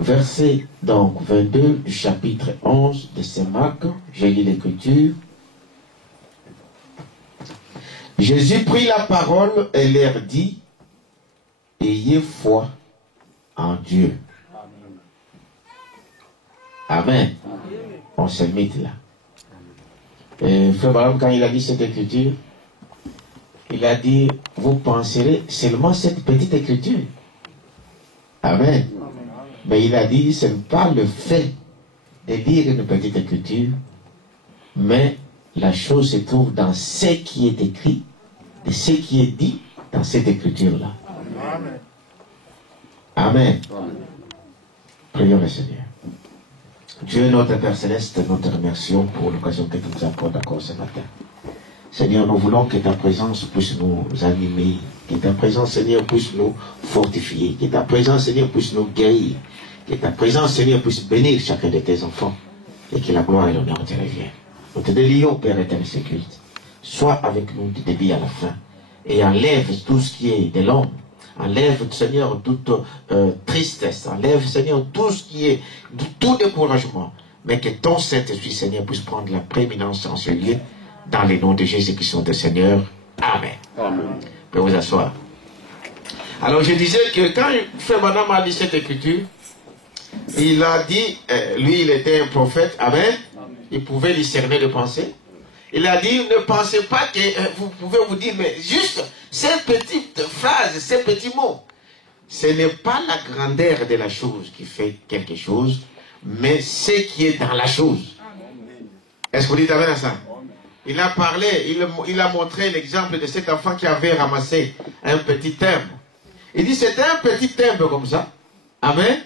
verset donc 22 du chapitre 11 de Saint Marc. J'ai lu l'écriture. Jésus prit la parole et leur dit, ayez foi en Dieu. Amen. On se met là. Et Frère Branham, quand il a dit cette écriture, il a dit, vous penserez seulement cette petite écriture. Amen. Mais il a dit, ce n'est pas le fait de lire une petite écriture, mais la chose se trouve dans ce qui est écrit, et ce qui est dit dans cette écriture-là. Amen. Amen. Prions le Seigneur. Dieu, notre Père Céleste, nous te remercions pour l'occasion que tu nous accordes encore ce matin. Seigneur, nous voulons que ta présence puisse nous animer, que ta présence, Seigneur, puisse nous fortifier, que ta présence, Seigneur, puisse nous guérir, que ta présence, Seigneur, puisse bénir chacun de tes enfants, et que la gloire et l'honneur te reviennent. Nous te délions, Père éternel, ce culte. Sois avec nous du début à la fin, et enlève tout ce qui est de l'homme. Enlève, Seigneur, toute tristesse. Enlève, Seigneur, tout ce qui est, tout découragement. Mais que ton Saint-Esprit, Seigneur, puisse prendre la prééminence en ce lieu, dans les noms de Jésus-Christ, notre Seigneur. Amen. Amen. Vous pouvez vous asseoir. Alors, je disais que quand Frère Branham a lu cette écriture, il a dit, lui, il était un prophète. Amen. Il pouvait discerner les pensées. Il a dit, ne pensez pas que vous pouvez vous dire, mais juste ces petites phrases, ces petits mots, ce n'est pas la grandeur de la chose qui fait quelque chose, mais ce qui est dans la chose. Est-ce que vous dites amen à ça? Il a parlé, il a montré l'exemple de cet enfant qui avait ramassé un petit timbre. Il dit, c'était un petit timbre comme ça. Amen.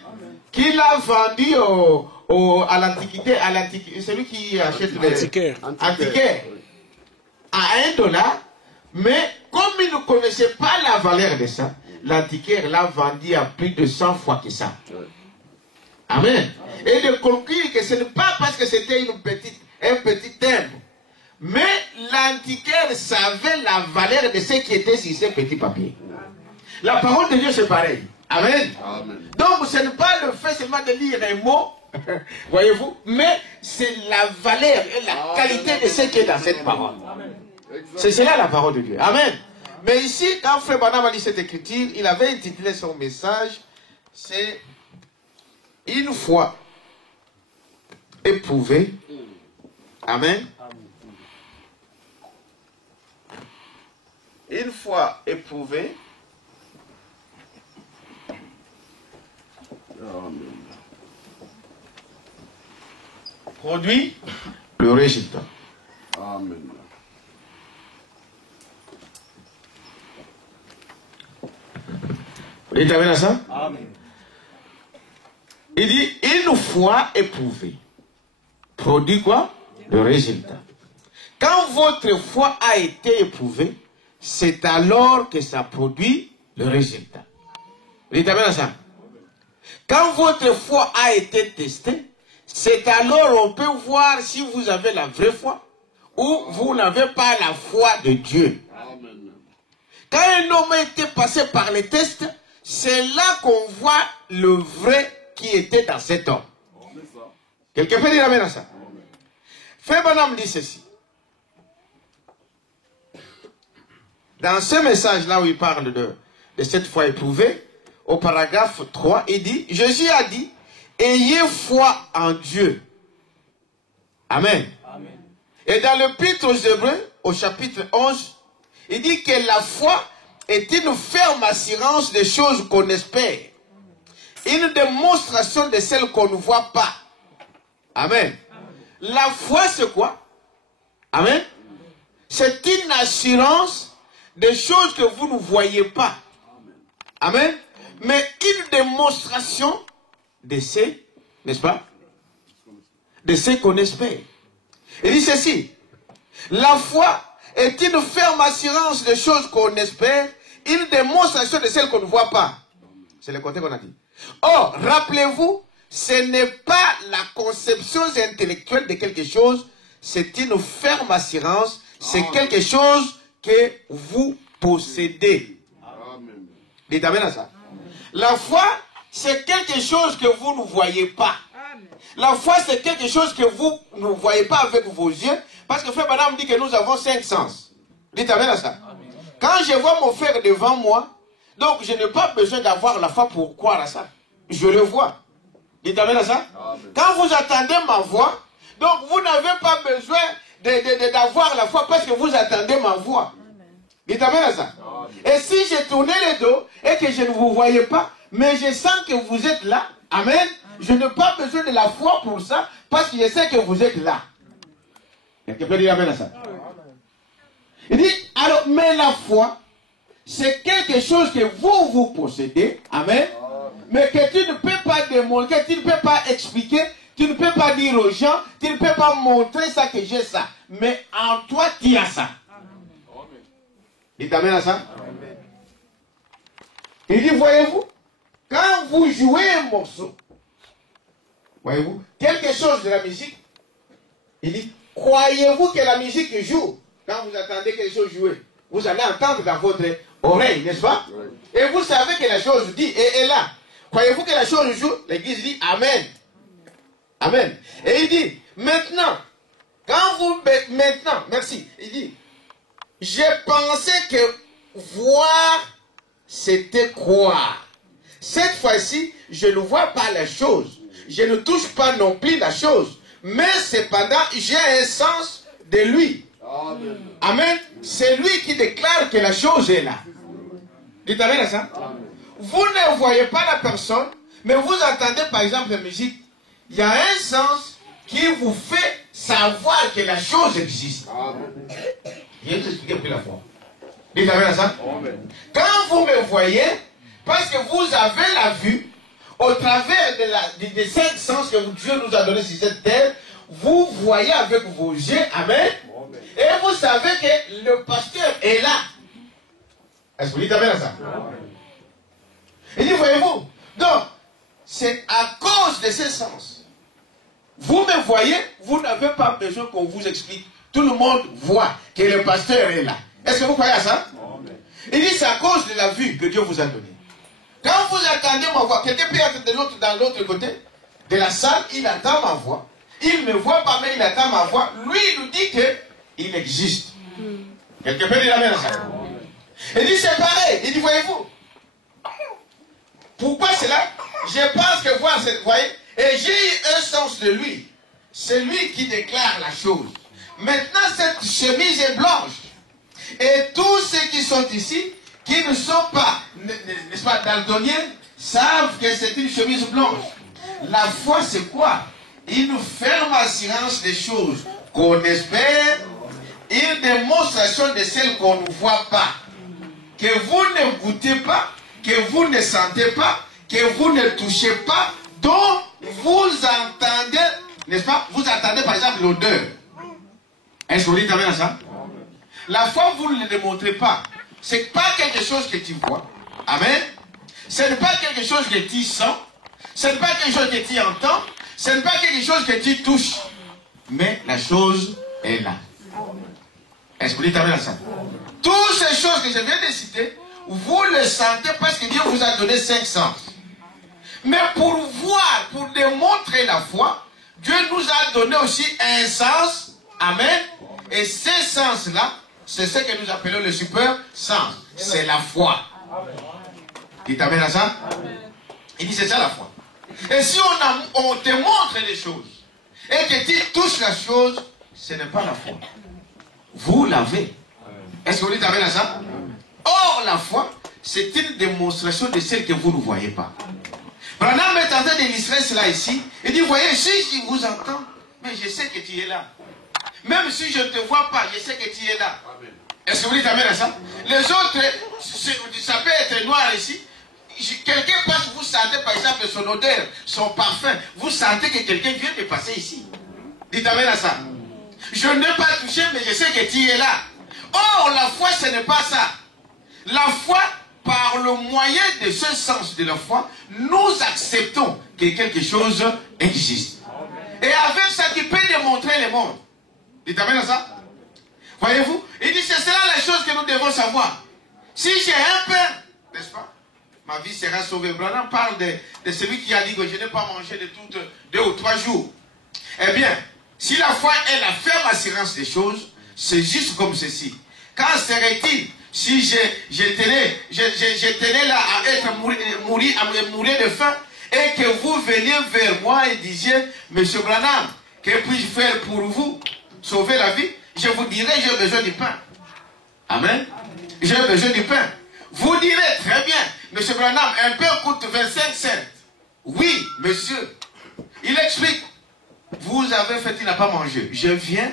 Qu'il a vendu à l'Antiquité, celui qui achète les antiquaires, à $1, mais comme il ne connaissait pas la valeur de ça, l'antiquaire l'a vendu à plus de 100 fois que ça. Amen. Et de conclure que ce n'est pas parce que c'était un petit timbre, mais l'antiquaire savait la valeur de ce qui était sur ces petits papiers. La parole de Dieu c'est pareil. Amen. Amen. Donc ce n'est pas le fait seulement de lire un mot, voyez-vous, mais c'est la valeur et la qualité de ce qui est dans cette parole. C'est cela la parole de Dieu. Amen. Mais ici, quand Frère Branham a lu cette écriture, il avait intitulé son message, c'est une fois éprouvé. Amen. Une fois éprouvé. Produit le résultat. Amen. Vous dites amen à ça? Amen. Il dit, une fois éprouvé, produit quoi? Le résultat. Quand votre foi a été éprouvée, c'est alors que ça produit le résultat. Vous dites amen à ça? Quand votre foi a été testée, c'est alors on peut voir si vous avez la vraie foi ou vous n'avez pas la foi de Dieu. Amen. Quand un homme a été passé par les tests, c'est là qu'on voit le vrai qui était dans cet homme. Quelqu'un peut dire amen à ça? Frère Branham dit ceci. Dans ce message-là où il parle de cette foi éprouvée, au paragraphe 3, il dit, Jésus a dit, ayez foi en Dieu. Amen. Amen. Et dans l'Épître aux Hébreux, au chapitre 11, il dit que la foi est une ferme assurance des choses qu'on espère. Une démonstration de celles qu'on ne voit pas. Amen. La foi, c'est quoi? Amen. C'est une assurance des choses que vous ne voyez pas. Amen. Mais une démonstration de ces, n'est-ce pas? De ce qu'on espère. Il dit ceci. La foi est une ferme assurance des choses qu'on espère, une démonstration de celles qu'on ne voit pas. C'est le côté qu'on a dit. Or, rappelez-vous, ce n'est pas la conception intellectuelle de quelque chose, c'est une ferme assurance, c'est quelque chose que vous possédez. Dites amen à ça. La foi c'est quelque chose que vous ne voyez pas. La foi, c'est quelque chose que vous ne voyez pas avec vos yeux. Parce que frère Branham dit que nous avons 5 sens. Dites amen à ça. Quand je vois mon frère devant moi, donc je n'ai pas besoin d'avoir la foi pour croire à ça. Je le vois. Dites amen à ça. Quand vous attendez ma voix, donc vous n'avez pas besoin d'avoir la foi parce que vous attendez ma voix. Dites amen à ça. Et si je tournais le dos et que je ne vous voyais pas, mais je sens que vous êtes là, amen, je n'ai pas besoin de la foi pour ça parce que je sais que vous êtes là. Quelqu'un peut dire amen à ça? Il dit, alors, mais la foi, c'est quelque chose que vous possédez, amen, mais que tu ne peux pas démontrer, tu ne peux pas expliquer, tu ne peux pas dire aux gens, tu ne peux pas montrer ça que j'ai ça. Mais en toi, tu as ça. Il t'amène à ça? Il dit, voyez-vous, quand vous jouez un morceau, voyez-vous, quelque chose de la musique, il dit, croyez-vous que la musique joue? Quand vous attendez quelque chose jouer, vous allez entendre dans votre oreille, n'est-ce pas? Et vous savez que la chose dit, et est là. Croyez-vous que la chose joue? L'église dit, amen. Amen. Et il dit, maintenant, merci, il dit, j'ai pensé que voir, c'était croire. Cette fois-ci, je ne vois pas la chose. Je ne touche pas non plus la chose. Mais cependant, j'ai un sens de lui. Amen. Amen. C'est lui qui déclare que la chose est là. Dites amen à ça. Amen. Vous ne voyez pas la personne, mais vous entendez par exemple la musique. Il y a un sens qui vous fait savoir que la chose existe. Amen. Je vais vous expliquer plus la fois. Dites amen à ça. Amen. Quand vous me voyez, parce que vous avez la vue, au travers des 5 sens que Dieu nous a donnés sur cette terre, vous voyez avec vos yeux, amen. Et vous savez que le pasteur est là. Est-ce que vous dites amen à ça? Il dit, voyez-vous, donc, c'est à cause de ces sens. Vous me voyez, vous n'avez pas besoin qu'on vous explique. Tout le monde voit que le pasteur est là. Est-ce que vous croyez à ça? Il dit, c'est à cause de la vue que Dieu vous a donnée. Quand vous entendez ma voix, quelqu'un peut être dans l'autre côté de la salle, il entend ma voix. Il ne me voit pas, mais il entend ma voix. Lui, il nous dit qu'il existe. Quelqu'un peut dire amen à ça? Il dit, c'est pareil. Il dit, voyez-vous, pourquoi cela? Je pense que voir, vous voyez, et j'ai eu un sens de lui. C'est lui qui déclare la chose. Maintenant, cette chemise est blanche. Et tous ceux qui sont ici, qui ne sont pas, n'est-ce pas, daltoniens, savent que c'est une chemise blanche. La foi, c'est quoi? Une ferme assurance des choses qu'on espère, une démonstration de celles qu'on ne voit pas. Que vous ne goûtez pas, que vous ne sentez pas, que vous ne touchez pas, dont vous entendez, n'est-ce pas? Vous entendez par exemple l'odeur. Est-ce que vous dites amen à ça? La foi, vous ne le démontrez pas. Ce n'est pas quelque chose que tu vois. Amen. Ce n'est pas quelque chose que tu sens. Ce n'est pas quelque chose que tu entends. Ce n'est pas quelque chose que tu touches. Mais la chose est là. Est-ce que vous dites amen à ça? Toutes ces choses que je viens de citer, vous le sentez parce que Dieu vous a donné 5 sens. Mais pour voir, pour démontrer la foi, Dieu nous a donné aussi un sens. Amen. Et ces sens-là, c'est ce que nous appelons le super sens. C'est la foi. Dites amen à ça? Il dit c'est ça la foi. Et si on te montre les choses et que tu touches la chose, ce n'est pas la foi. Vous l'avez. Est-ce que vous dites amen à ça? Or, la foi, c'est une démonstration de celle que vous ne voyez pas. Branham est en train d'illustrer cela ici. Il dit, voyez, si je vous entends, mais je sais que tu es là. Même si je ne te vois pas, je sais que tu es là. Est-ce que vous dites amen à ça? Les autres, ça peut être noir ici. Quelqu'un passe, vous sentez par exemple son odeur, son parfum. Vous sentez que quelqu'un vient de passer ici. Dites amen à ça. Je n'ai pas touché, mais je sais que tu es là. Or, la foi, ce n'est pas ça. La foi, par le moyen de ce sens de la foi, nous acceptons que quelque chose existe. Et avec ça, tu peux démontrer le monde. Dites amen à ça. Voyez-vous? Il dit, c'est cela la chose que nous devons savoir. Si j'ai un pain, n'est-ce pas? ma vie sera sauvée. Branham parle de celui qui a dit que je n'ai pas mangé de toutes 2 ou 3 jours. Eh bien, si la foi est la ferme assurance des choses, c'est juste comme ceci. Quand serait-il si je tenais là à être mourir de faim et que vous veniez vers moi et disiez, Monsieur Branham, que puis-je faire pour vous sauver la vie? Je vous dirai, j'ai besoin du pain. Amen. J'ai besoin du pain. Vous direz, très bien, Monsieur Branham, un pain coûte 25 cents. Oui, monsieur. Il explique, vous avez fait, il n'a pas mangé. Je viens,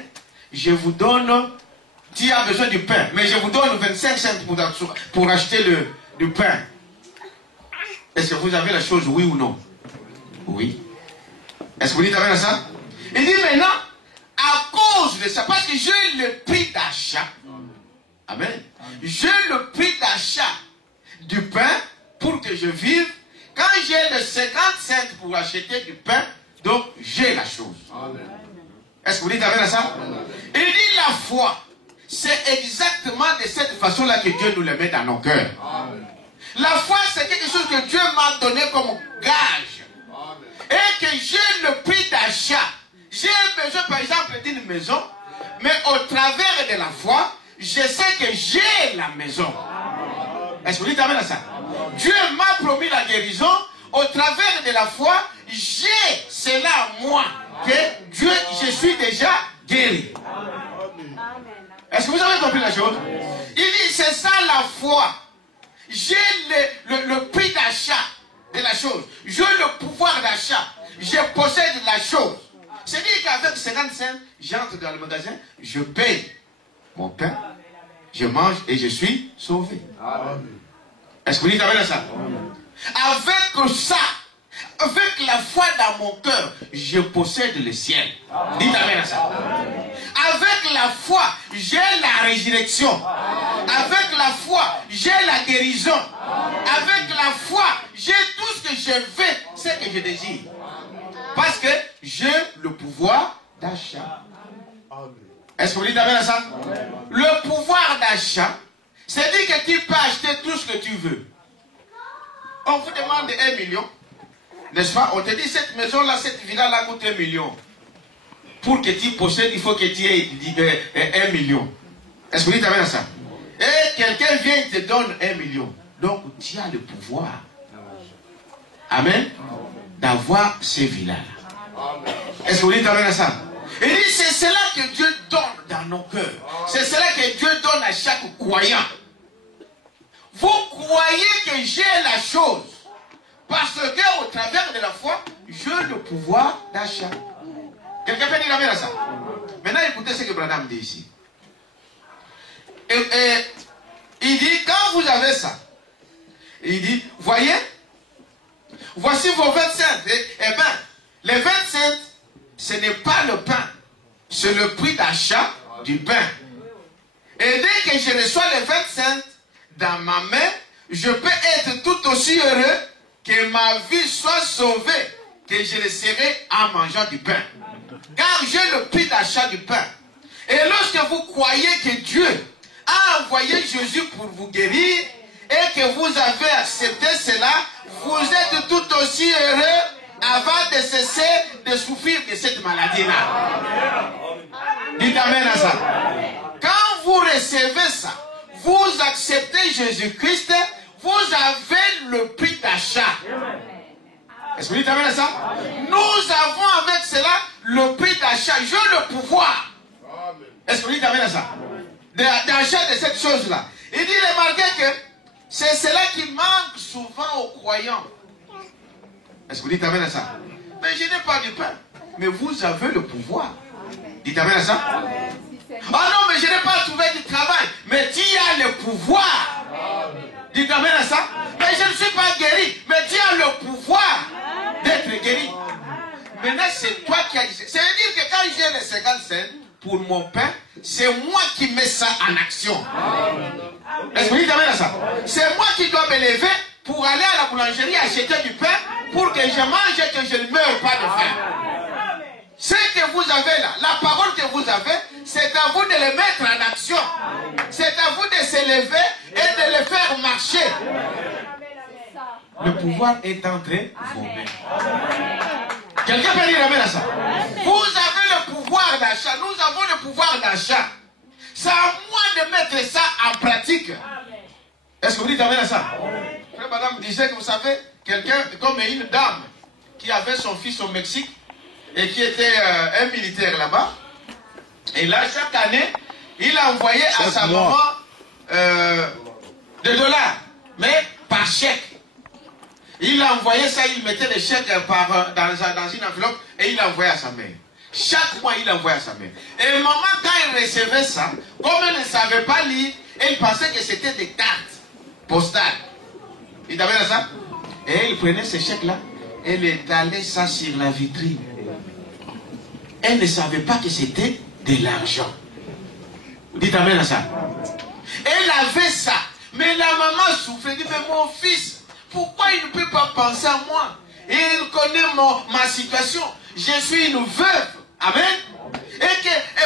je vous donne, tu as besoin du pain, mais je vous donne 25 cents pour acheter du pain. Est-ce que vous avez la chose, oui ou non? Oui. Est-ce que vous dites amen à ça? Il dit maintenant, à cause de ça, parce que j'ai le prix d'achat. Amen. J'ai le prix d'achat du pain pour que je vive. Quand j'ai le 50 cents pour acheter du pain, donc j'ai la chose. Est-ce que vous dites amen à ça? Il dit la foi. C'est exactement de cette façon-là que Dieu nous le met dans nos cœurs. La foi, c'est quelque chose que Dieu m'a donné comme gage. Et que j'ai le prix d'achat. J'ai besoin, par exemple, d'une maison, mais au travers de la foi, je sais que j'ai la maison. Est-ce que vous dites amen à ça? Dieu m'a promis la guérison. Au travers de la foi, j'ai cela à moi. Que Dieu, je suis déjà guéri. Est-ce que vous avez compris la chose? Il dit, c'est ça la foi. J'ai le prix d'achat de la chose. J'ai le pouvoir d'achat. Je possède la chose. C'est-à-dire qu'avec 50 cents, j'entre dans le magasin, je paye mon pain, je mange et je suis sauvé. Est-ce que vous dites amen à ça? Avec ça, avec la foi dans mon cœur, je possède le ciel. Dites amen à ça. Avec la foi, j'ai la résurrection. Avec la foi, j'ai la guérison. Avec la foi, j'ai tout ce que je veux, ce que je désire. Parce que j'ai le pouvoir d'achat. Est-ce que vous dites amen à ça? Le pouvoir d'achat, c'est dire que tu peux acheter tout ce que tu veux. On vous demande 1 million. N'est-ce pas? On te dit cette maison-là, cette villa-là coûte 1 million. Pour que tu possèdes, il faut que tu aies 1 million. Est-ce que vous dites amen à ça? Et quelqu'un vient et te donne 1 million. Donc tu as le pouvoir. Amen. D'avoir ces villas-là. Est-ce que vous dites amen à ça? Il dit c'est cela que Dieu donne dans nos cœurs. C'est cela que Dieu donne à chaque croyant. Vous croyez que j'ai la chose. Parce qu'au travers de la foi, j'ai le pouvoir d'achat. Quelqu'un peut dire amen à ça? Maintenant, écoutez ce que Branham dit ici. Il dit, quand vous avez ça, il dit, voyez, voici vos 20 cents. Eh bien, les 20 cents, ce n'est pas le pain. C'est le prix d'achat du pain. Et dès que je reçois les 20 cents dans ma main, je peux être tout aussi heureux que ma vie soit sauvée, que je le serai en mangeant du pain. Car j'ai le prix d'achat du pain. Et lorsque vous croyez que Dieu a envoyé Jésus pour vous guérir, et que vous avez accepté cela, vous êtes tout aussi heureux avant de cesser de souffrir de cette maladie-là. Dites amen à ça. Quand vous recevez ça, vous acceptez Jésus-Christ, vous avez le prix d'achat. Est-ce que vous dites amen à ça? Nous avons avec cela le prix d'achat. J'ai le pouvoir. Est-ce que vous dites amen à ça? D'achat de cette chose-là. Il dit, remarquez que c'est cela qui manque souvent aux croyants. Est-ce que vous dites amen à ça? Mais je n'ai pas de pain. Mais vous avez le pouvoir. Dites amen à ça? Oh non, mais je n'ai pas trouvé du travail. Mais tu as le pouvoir. Dites amen à ça? Mais je ne suis pas guéri. Mais tu as le pouvoir d'être guéri. Maintenant, c'est toi qui as dit. C'est-à-dire que quand j'ai les 50 cents pour mon pain, c'est moi qui mets ça en action. Est-ce que vous dites amen à ça? C'est moi qui dois me lever pour aller à la boulangerie acheter du pain pour que je mange et que je ne meure pas de faim. Ce que vous avez là, la parole que vous avez, c'est à vous de le mettre en action. C'est à vous de se lever et de le faire marcher. Le pouvoir est entre vos mains. Quelqu'un peut dire amen à ça? Vous avez le pouvoir d'achat. Nous avons le pouvoir d'achat. C'est à moi de mettre ça en pratique. Est-ce que vous dites amen à ça? Frère madame disait que vous savez, quelqu'un comme une dame qui avait son fils au Mexique et qui était un militaire là-bas. Et là, chaque année, il a envoyé à sa maman des dollars, mais par chèque. Il a envoyé ça, il mettait les chèques dans une enveloppe et il envoyait à sa mère. Chaque mois, il envoyait à sa mère. Et maman, quand elle recevait ça, comme elle ne savait pas lire, elle pensait que c'était des cartes postales. Il avait ça? Et elle prenait ces chèques-là, elle étalait ça sur la vitrine. Elle ne savait pas que c'était de l'argent. Dites amen à ça. Elle avait ça. Mais la maman souffrait. Elle dit, mais mon fils, pourquoi il ne peut pas penser à moi? Et il connaît ma situation. Je suis une veuve. Amen. Et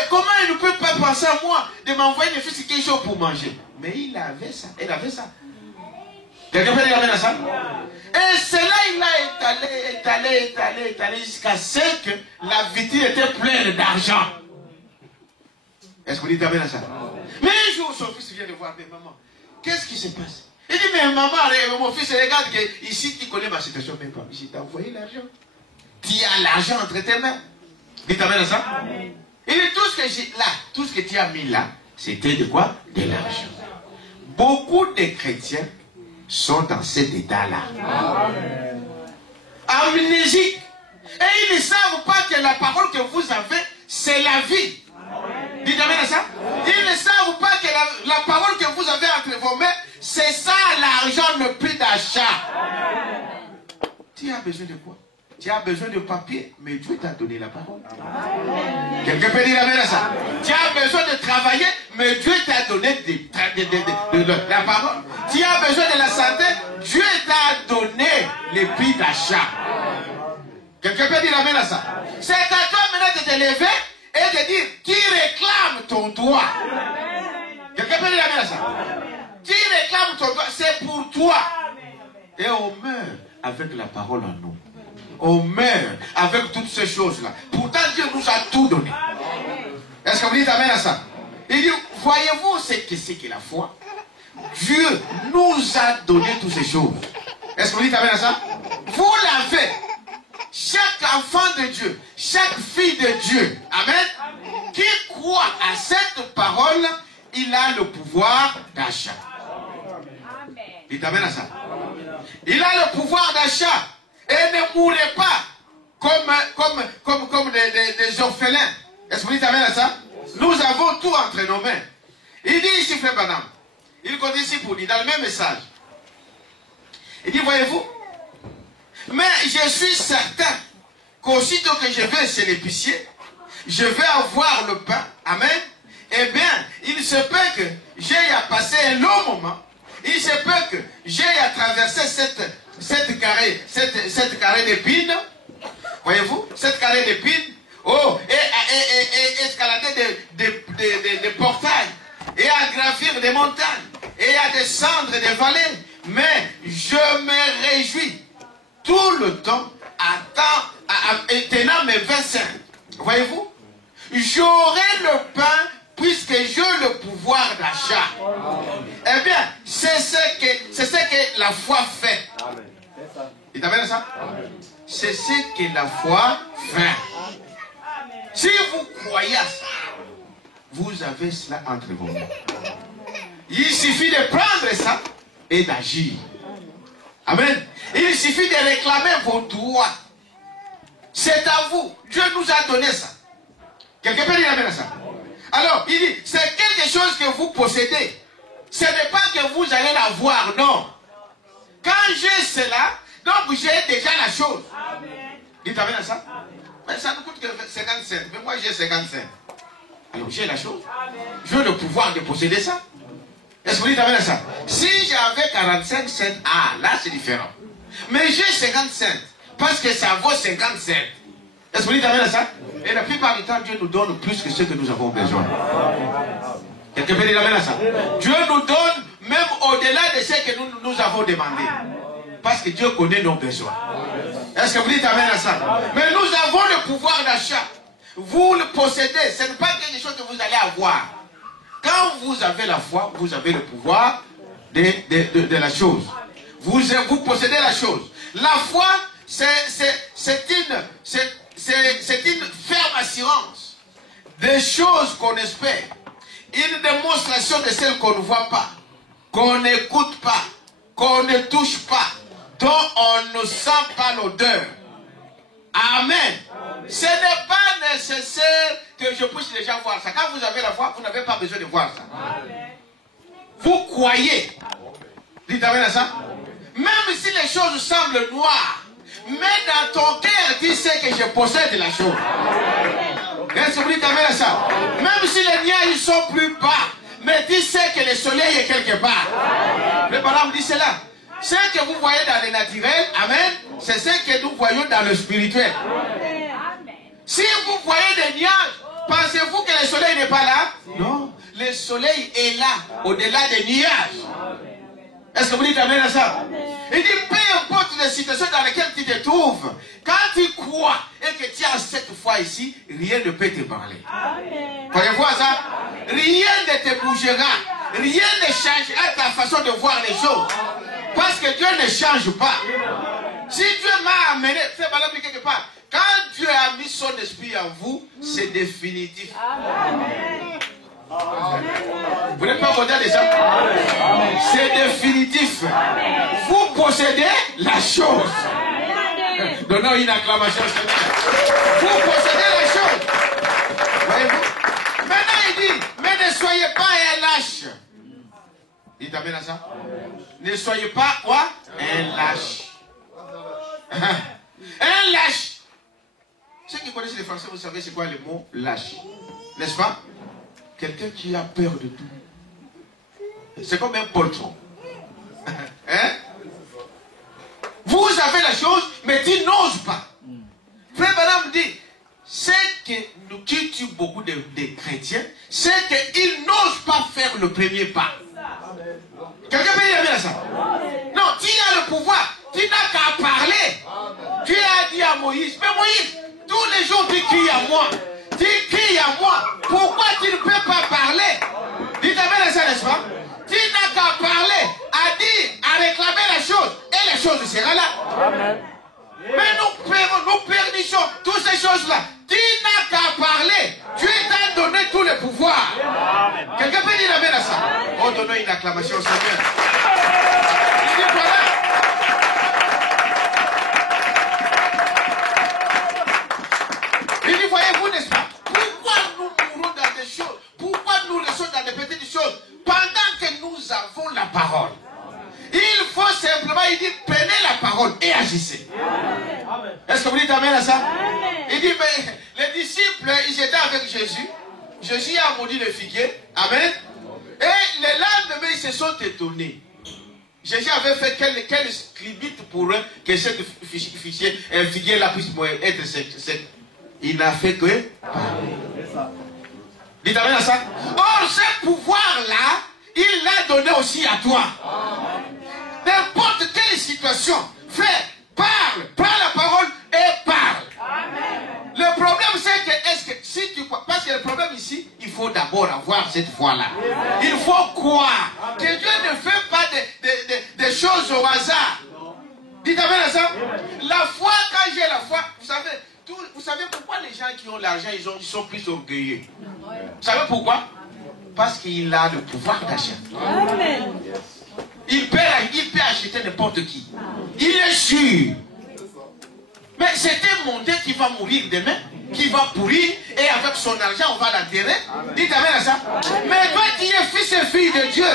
comment il ne peut pas penser à moi de m'envoyer des fils quelque chose pour manger? Mais il avait ça. Elle avait ça. Quelqu'un peut dire amen à ça? Et cela, il a étalé jusqu'à ce que la vitrine était pleine d'argent. Est-ce que vous dites amen à ça? Mais un jour, son fils vient de voir, mais maman, qu'est-ce qui se passe? Il dit, mais maman, mon fils, regarde que ici, tu connais ma situation, mais pas. J'ai envoyé l'argent. Tu as l'argent entre tes mains. Dites amen à ça? Amen. Il dit, tout ce que j'ai là, tout ce que tu as mis là, c'était de quoi? De l'argent. Beaucoup de chrétiens sont dans cet état-là. Amnésiques. Et ils ne savent pas que la parole que vous avez, c'est la vie. Dites amen à ça? Ils ne savent pas que la parole que vous avez entre vos mains, c'est ça l'argent, le prix d'achat. Tu as besoin de quoi? Tu as besoin de papier, mais Dieu t'a donné la parole. Quelqu'un peut dire amen à ça? Tu as besoin de travailler, mais Dieu t'a donné la parole. Tu as besoin de la santé, Dieu t'a donné les prix d'achat. Quelqu'un peut dire amen à ça? C'est à toi maintenant de te lever et de dire qui réclame ton droit. Quelqu'un peut dire amen à ça? Qui réclame ton droit, c'est pour toi. Et on meurt avec la parole en nous. On meurt avec toutes ces choses-là. Pourtant, Dieu nous a tout donné. Est-ce que vous dites amen à ça? Il dit, voyez-vous ce que c'est que la foi? Dieu nous a donné toutes ces choses. Est-ce que vous dites amen à ça? Vous l'avez. Chaque enfant de Dieu, chaque fille de Dieu, amen, qui croit à cette parole, il a le pouvoir d'achat. Dites amen à ça. Il a le pouvoir d'achat et ne mourrez pas comme des orphelins. Est-ce que vous dites amen à ça? Nous avons tout entre nos mains. Il dit ici, frère Branham, il continue ici pour dire, dans le même message, il dit, voyez-vous, mais je suis certain qu'aussitôt que je vais chez l'épicier, je vais avoir le pain, amen, eh bien, il se peut que j'ai à passer un long moment, il se peut que j'ai à traverser cette carré d'épines, voyez-vous, cette carré d'épines, oh, et escalader des portails, et à gravir des montagnes, et à descendre des vallées, mais je me réjouis tout le temps tenant mes 25. Voyez-vous? J'aurai le pain puisque j'ai le pouvoir d'achat. Eh bien, c'est ce que la foi fait. Il t'appelle ça? C'est ce que la foi fait. Si vous croyez à ça, vous avez cela entre vos mains. Il suffit de prendre ça et d'agir. Amen. Il suffit de réclamer vos droits. C'est à vous. Dieu nous a donné ça. Quelqu'un peut dire amen à ça? Alors, il dit, c'est quelque chose que vous possédez. Ce n'est pas que vous allez l'avoir, non. Quand j'ai cela, donc j'ai déjà la chose. Dites amen à ça? Mais ça ne coûte que 50 cents. Mais moi j'ai 50 cents. Alors j'ai la chose. J'ai le pouvoir de posséder ça. Est-ce que vous dites amen à ça? Si j'avais 45 cents, ah, là c'est différent. Mais j'ai 50 cents. Parce que ça vaut 50 cents. Est-ce que vous dites amen à ça? Et la plupart du temps, Dieu nous donne plus que ce que nous avons besoin. Quelqu'un peut dire amen à ça? Dieu nous donne même au-delà de ce que nous avons demandé. Parce que Dieu connaît nos besoins. Est-ce que vous dites amen à ça? Mais nous avons le pouvoir d'achat. Vous le possédez. Ce n'est pas quelque chose que vous allez avoir. Quand vous avez la foi, vous avez le pouvoir de la chose. Vous possédez la chose. La foi, c'est une ferme assurance des choses qu'on espère. Une démonstration de celles qu'on ne voit pas, qu'on n'écoute pas, qu'on ne touche pas, dont on ne sent pas l'odeur. Amen. Ce n'est pas nécessaire que je puisse déjà voir ça. Quand vous avez la foi, vous n'avez pas besoin de voir ça. Vous croyez. Dites amen à ça. Même si les choses semblent noires, mais dans ton cœur, tu sais que je possède la chose. Est-ce que vous dites amen à ça? Même si les nuages sont plus bas, mais tu sais que le soleil est quelque part. Le parent me dit cela. Ce que vous voyez dans le naturel, amen, c'est ce que nous voyons dans le spirituel. Si vous voyez des nuages, pensez-vous que le soleil n'est pas là? Non. Le soleil est là, au-delà des nuages. Est-ce que vous dites amen à ça? Il dit, peu importe les situations dans lesquelles tu te trouves, quand tu crois et que tu as cette foi ici, rien ne peut te parler. Voyez-vous ça? Rien ne te bougera. Rien ne changera ta façon de voir les choses. Parce que Dieu ne change pas. Si Dieu m'a amené, c'est valable quelque part. Quand Dieu a mis son esprit en vous, c'est définitif. Vous n'êtes pas content de ça? C'est définitif. Vous possédez la chose. Donnons une acclamation. Vous possédez la chose. Voyez-vous? Maintenant il dit, mais ne soyez pas un lâche. Dites amen à ça. Ne soyez pas quoi? Un lâche. Un lâche. Ceux qui connaissent les Français, vous savez c'est quoi le mot lâche? N'est-ce pas? Quelqu'un qui a peur de tout. C'est comme un poltron. Hein? Vous avez la chose, mais tu n'oses pas. Frère Branham dit, ce qui tue beaucoup de chrétiens, c'est qu'ils n'osent pas faire le premier pas. Quelqu'un peut dire à ça? Non, tu as le pouvoir. Tu n'as qu'à parler. Dieu a dit à Moïse, mais Moïse, tous les jours tu cries à moi. Tu cries à moi. Pourquoi tu ne peux pas parler? Dites amen à ça, n'est-ce pas? Tu n'as qu'à parler, à dire, à réclamer la chose. Et la chose sera là. Amen. Mais nous pernissons toutes ces choses-là. Tu n'as qu'à parler. Dieu t'a donné tout le pouvoir. Quelqu'un peut dire amen à ça? Oh, donnons une acclamation au Seigneur. Il dit voilà. Il dit, voyez-vous, n'est-ce pas? Pourquoi nous mourons dans des choses? Pourquoi nous restons dans des petites choses? Pendant que nous avons la parole. Il faut simplement, il dit, prenez la parole et agissez. Est-ce que vous dites amen à ça? Amen. Il dit, mais les disciples, ils étaient avec Jésus. Jésus a maudit le figuier. Amen. Et le lendemain, ils se sont étonnés. Jésus avait fait quelle limite pour eux que cette figuier-là puisse être sec. Il n'a fait que dites amen à ça. Or, ce pouvoir-là, il l'a donné aussi à toi. N'importe quelle situation, fais, parle, prends la parole et parle. Amen. Le problème c'est que, si tu crois, parce que le problème ici, il faut d'abord avoir cette foi-là. Il faut croire que Dieu ne fait pas des choses au hasard. Dites amen à ça. La foi, quand j'ai la foi, vous savez pourquoi les gens qui ont l'argent, ils sont plus orgueilleux? Vous savez pourquoi? Parce qu'il a le pouvoir d'achat. Amen. Il peut acheter n'importe qui. Il est sûr. Mais c'est un mondain qui va mourir demain, qui va pourrir, et avec son argent, on va l'enterrer. Dites amen à ça. Mais toi, tu es fils et fille de Dieu.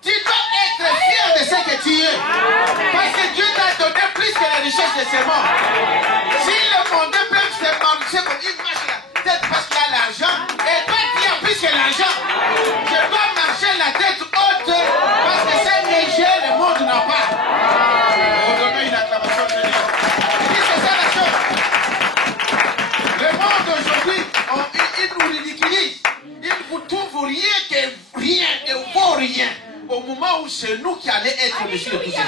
Tu dois être fier de ce que tu es. Parce que Dieu t'a donné plus que la richesse de ses morts. Si le mondain peut se marcher comme il marche la tête parce qu'il a l'argent, et toi, tu as plus que l'argent. Je dois marcher la tête haute parce que c'est que j'ai, le monde n'a pas. On donne une acclamation de Dieu. C'est ça la chose. Le monde aujourd'hui, il nous ridiculise. Il ne vous trouve rien que rien, et vaut rien. Au moment où c'est nous qui allons être au-dessus de toutes ces choses.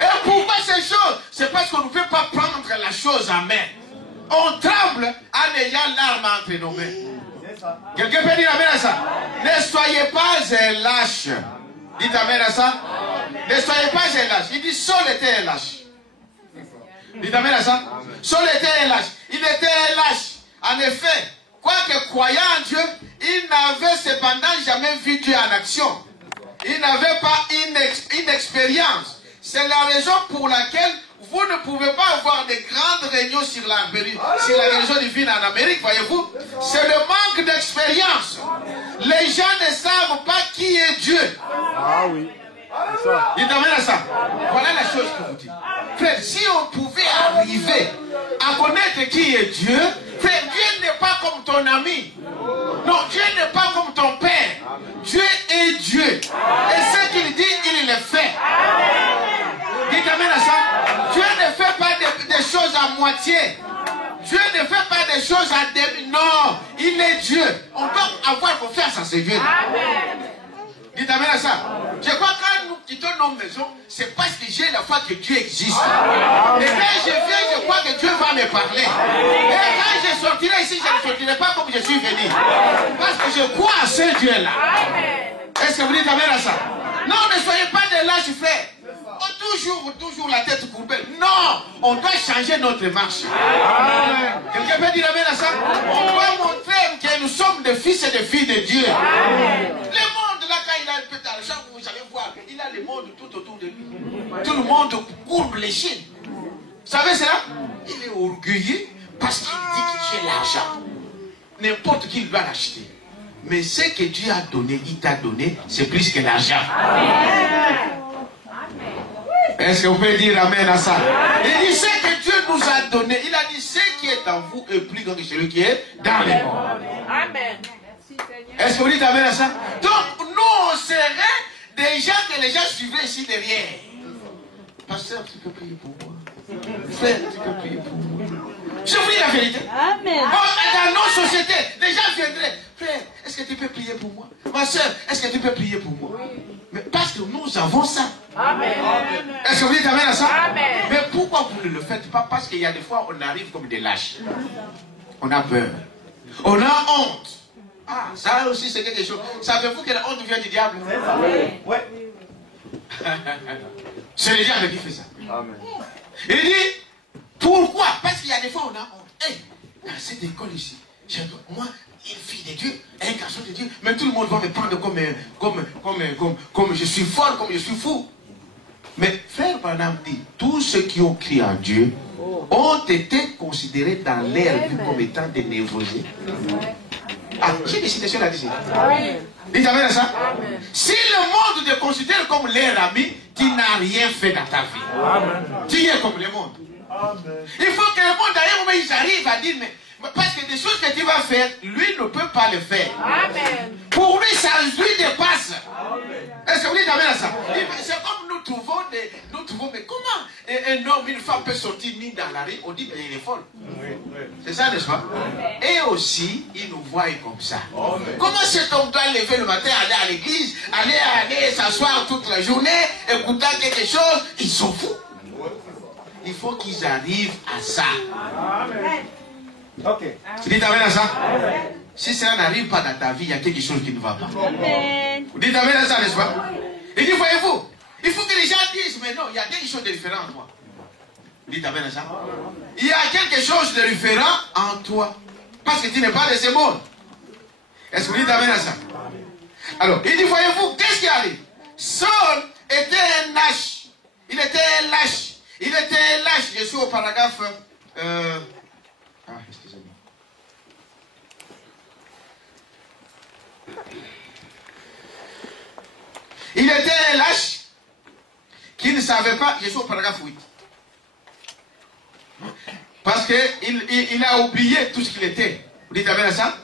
Et pourquoi ces choses? C'est parce qu'on ne peut pas prendre la chose en main. On tremble en ayant l'arme entre nos mains. Quelqu'un peut dire amen à ça? Ne soyez pas un lâche. Dites amen à ça. Ne soyez pas un lâche. Il dit Saul était un lâche. Dites amen à ça. Saul était un lâche. Il était un lâche. En effet, quoique croyant en Dieu, il n'avait cependant jamais vu Dieu en action. Il n'avait pas une expérience. C'est la raison pour laquelle vous ne pouvez pas avoir de grandes réunions sur la religion divine en Amérique, voyez-vous. C'est le manque d'expérience. Les gens ne savent pas qui est Dieu. Ah oui. Dites amen à ça. Voilà la chose que vous dites. Frère, si on pouvait arriver à connaître qui est Dieu, frère, Dieu n'est pas comme ton ami. Non, Dieu n'est pas comme ton père. Dieu est Dieu. Et ce qu'il dit, il le fait. Dites amen à ça. Dieu ne fait pas des choses à moitié. Dieu ne fait pas des choses à demi. Non, il est Dieu. On doit avoir confiance en ce Dieu. Dites amen à ça. Je crois que quand nous quittons nos maisons, c'est parce que j'ai la foi que Dieu existe. Et quand je viens, je crois que Dieu va me parler. Et quand je sortirai ici, je ne sortirai pas comme je suis venu. Parce que je crois à ce Dieu-là. Est-ce que vous dites amen à ça? Non, ne soyez pas des lâches, frères. Toujours la tête courbée. Non, on doit changer notre marche. Quelqu'un peut dire amen à ça? On doit montrer que nous sommes des fils et des filles de Dieu. Le monde là, quand il a un peu d'argent, vous allez voir, il a le monde tout autour de lui. Tout le monde courbe les chiens. Vous savez cela? Il est orgueilleux parce qu'il dit que j'ai l'argent. N'importe qui doit l'acheter. Mais ce que Dieu a donné, il t'a donné, c'est plus que l'argent. Est-ce que vous pouvez dire amen à ça? Il dit ce que Dieu nous a donné. Il a dit ce qui est en vous est plus grand que celui qui est dans les mondes. Amen. Est-ce que vous dites amen à ça? Donc nous on serait des gens que les gens suivraient ici derrière. Pasteur, tu peux prier pour moi. Frère, tu peux prier pour moi. Je vous dis la vérité. Amen. Dans nos sociétés, les gens viendraient. Frère, est-ce que tu peux prier pour moi? Ma soeur, est-ce que tu peux prier pour moi? Mais parce que nous avons ça. Amen. Est-ce que vous dites amen à ça? Amen. Mais pourquoi vous ne le faites pas? Parce qu'il y a des fois, on arrive comme des lâches. On a peur. On a honte. Ah, ça aussi c'est quelque chose. Savez-vous que la honte vient du diable? Oui. C'est le diable qui fait ça. Amen. Il dit, pourquoi? Parce qu'il y a des fois, on a honte. Hey, dans cette école ici, moi, une fille de Dieu, un garçon de Dieu, mais tout le monde va me prendre comme je suis fort, comme je suis fou. Mais frère Branham dit, tous ceux qui ont crié en Dieu ont été considérés dans l'air vie comme étant des névrosés. Ah, j'ai des citations là-dessus. Dites amen à ça. Si le monde te considère comme leur ami, tu n'as rien fait dans ta vie. Amen. Tu es comme le monde. Amen. Il faut que le monde d'ailleurs, mais ils arrivent à dire, mais parce que des choses que tu vas faire, lui ne peut pas le faire. Amen. Pour lui, ça lui dépasse. Est-ce que vous dites amen à ça? C'est comme nous trouvons, mais comment un homme, une femme peut sortir ni dans la rue, on dit, mais il est folle. C'est ça, n'est-ce pas? Et aussi, ils nous voient comme ça. Amen. Comment cet homme doit lever le matin, aller à l'église, aller s'asseoir toute la journée, écouter quelque chose? Ils sont fous. Il faut qu'ils arrivent à ça. Amen. Ok. Vous dites amen à ça? Amen. Si cela n'arrive pas dans ta vie, il y a quelque chose qui ne va pas. Amen. Vous dites amen à ça, n'est-ce pas? Il dit, voyez-vous, il faut que les gens disent, mais non, il y a quelque chose de différent en moi. Vous dites amen à ça? Il y a quelque chose de différent en toi. Parce que tu n'es pas de ce monde. Est-ce que vous dites amen à ça? Alors, il dit, voyez-vous, qu'est-ce qui arrive? Saul était un lâche. Il était un lâche. Il était un lâche. Je suis au paragraphe... excusez-moi. Il était un lâche qui ne savait pas. Je suis au paragraphe 8. Parce qu'il a oublié tout ce qu'il était. Vous dites amen à ça?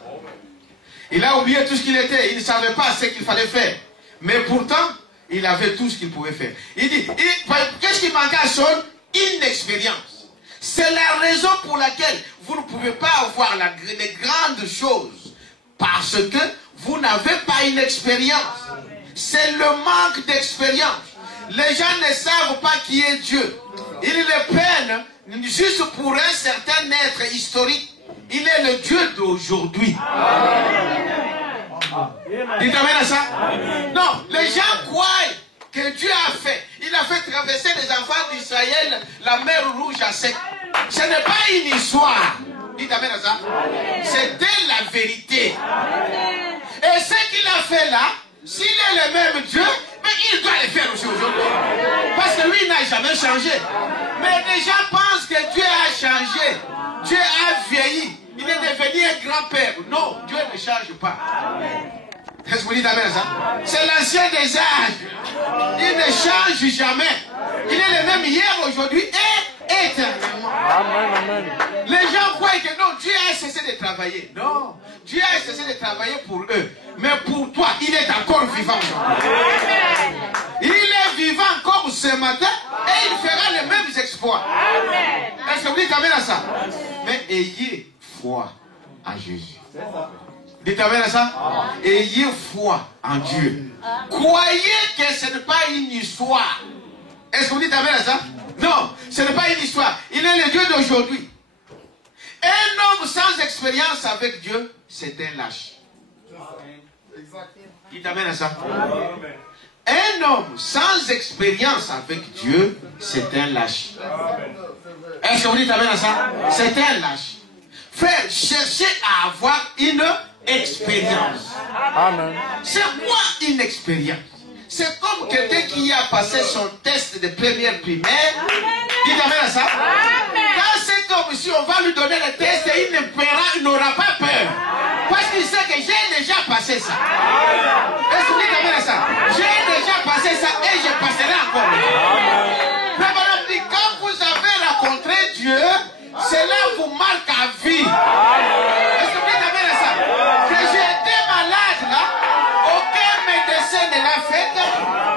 Il a oublié tout ce qu'il était. Il ne savait pas ce qu'il fallait faire. Mais pourtant, il avait tout ce qu'il pouvait faire. Il dit, qu'est-ce qui manquait à Saul? Une expérience. C'est la raison pour laquelle vous ne pouvez pas avoir les grandes choses. Parce que vous n'avez pas une expérience. c'est le manque d'expérience. Les gens ne savent pas qui est Dieu. Ils le prennent juste pour un certain être historique. Il est le Dieu d'aujourd'hui. Dites amen à ça? Non, les gens croient que Dieu a fait. Il a fait traverser les enfants d'Israël la mer Rouge à sec. Ce n'est pas une histoire. Dites amen à ça? C'était la vérité. Et ce qu'il a fait là, s'il est le même Dieu, mais il doit le faire aussi aujourd'hui. Parce que lui, il n'a jamais changé. Mais les gens pensent que Dieu a changé. Dieu a vieilli. Il est devenu un grand-père. Non, Dieu ne change pas. Est-ce que vous dites amen à ça? C'est l'ancien des âges. Il ne change jamais. Il est le même hier, aujourd'hui et éternellement. Les gens croient que non, Dieu a cessé de travailler. Non, Dieu a cessé de travailler pour eux. Mais pour toi, il est encore vivant aujourd'hui. Il est vivant comme ce matin et il fera les mêmes exploits. Est-ce que vous dites amen à ça? Mais ayez foi en Jésus. Dites amen à ça? Ayez foi en Dieu. Croyez que ce n'est pas une histoire. Est-ce que vous dites amen à ça? Non, ce n'est pas une histoire. Il est le Dieu d'aujourd'hui. Un homme sans expérience avec Dieu, c'est un lâche. Dites amen à ça? Un homme sans expérience avec Dieu, c'est un lâche. Est-ce que vous dites amen à ça? C'est un lâche. Frère, cherchez à avoir une expérience. C'est quoi une expérience? C'est comme quelqu'un qui a passé son test de première primaire. Dites amen à ça. Quand c'est comme si on va lui donner le test, il n'aura pas peur. Parce qu'il sait que j'ai déjà passé ça. Est-ce que vous dites amen à ça? J'ai déjà passé ça et je passerai encore. Mais madame dit, quand vous avez rencontré Dieu, cela vous marque à vie. Est-ce que vous dites amen à ça? Que j'étais malade là, aucun médecin ne l'a fait,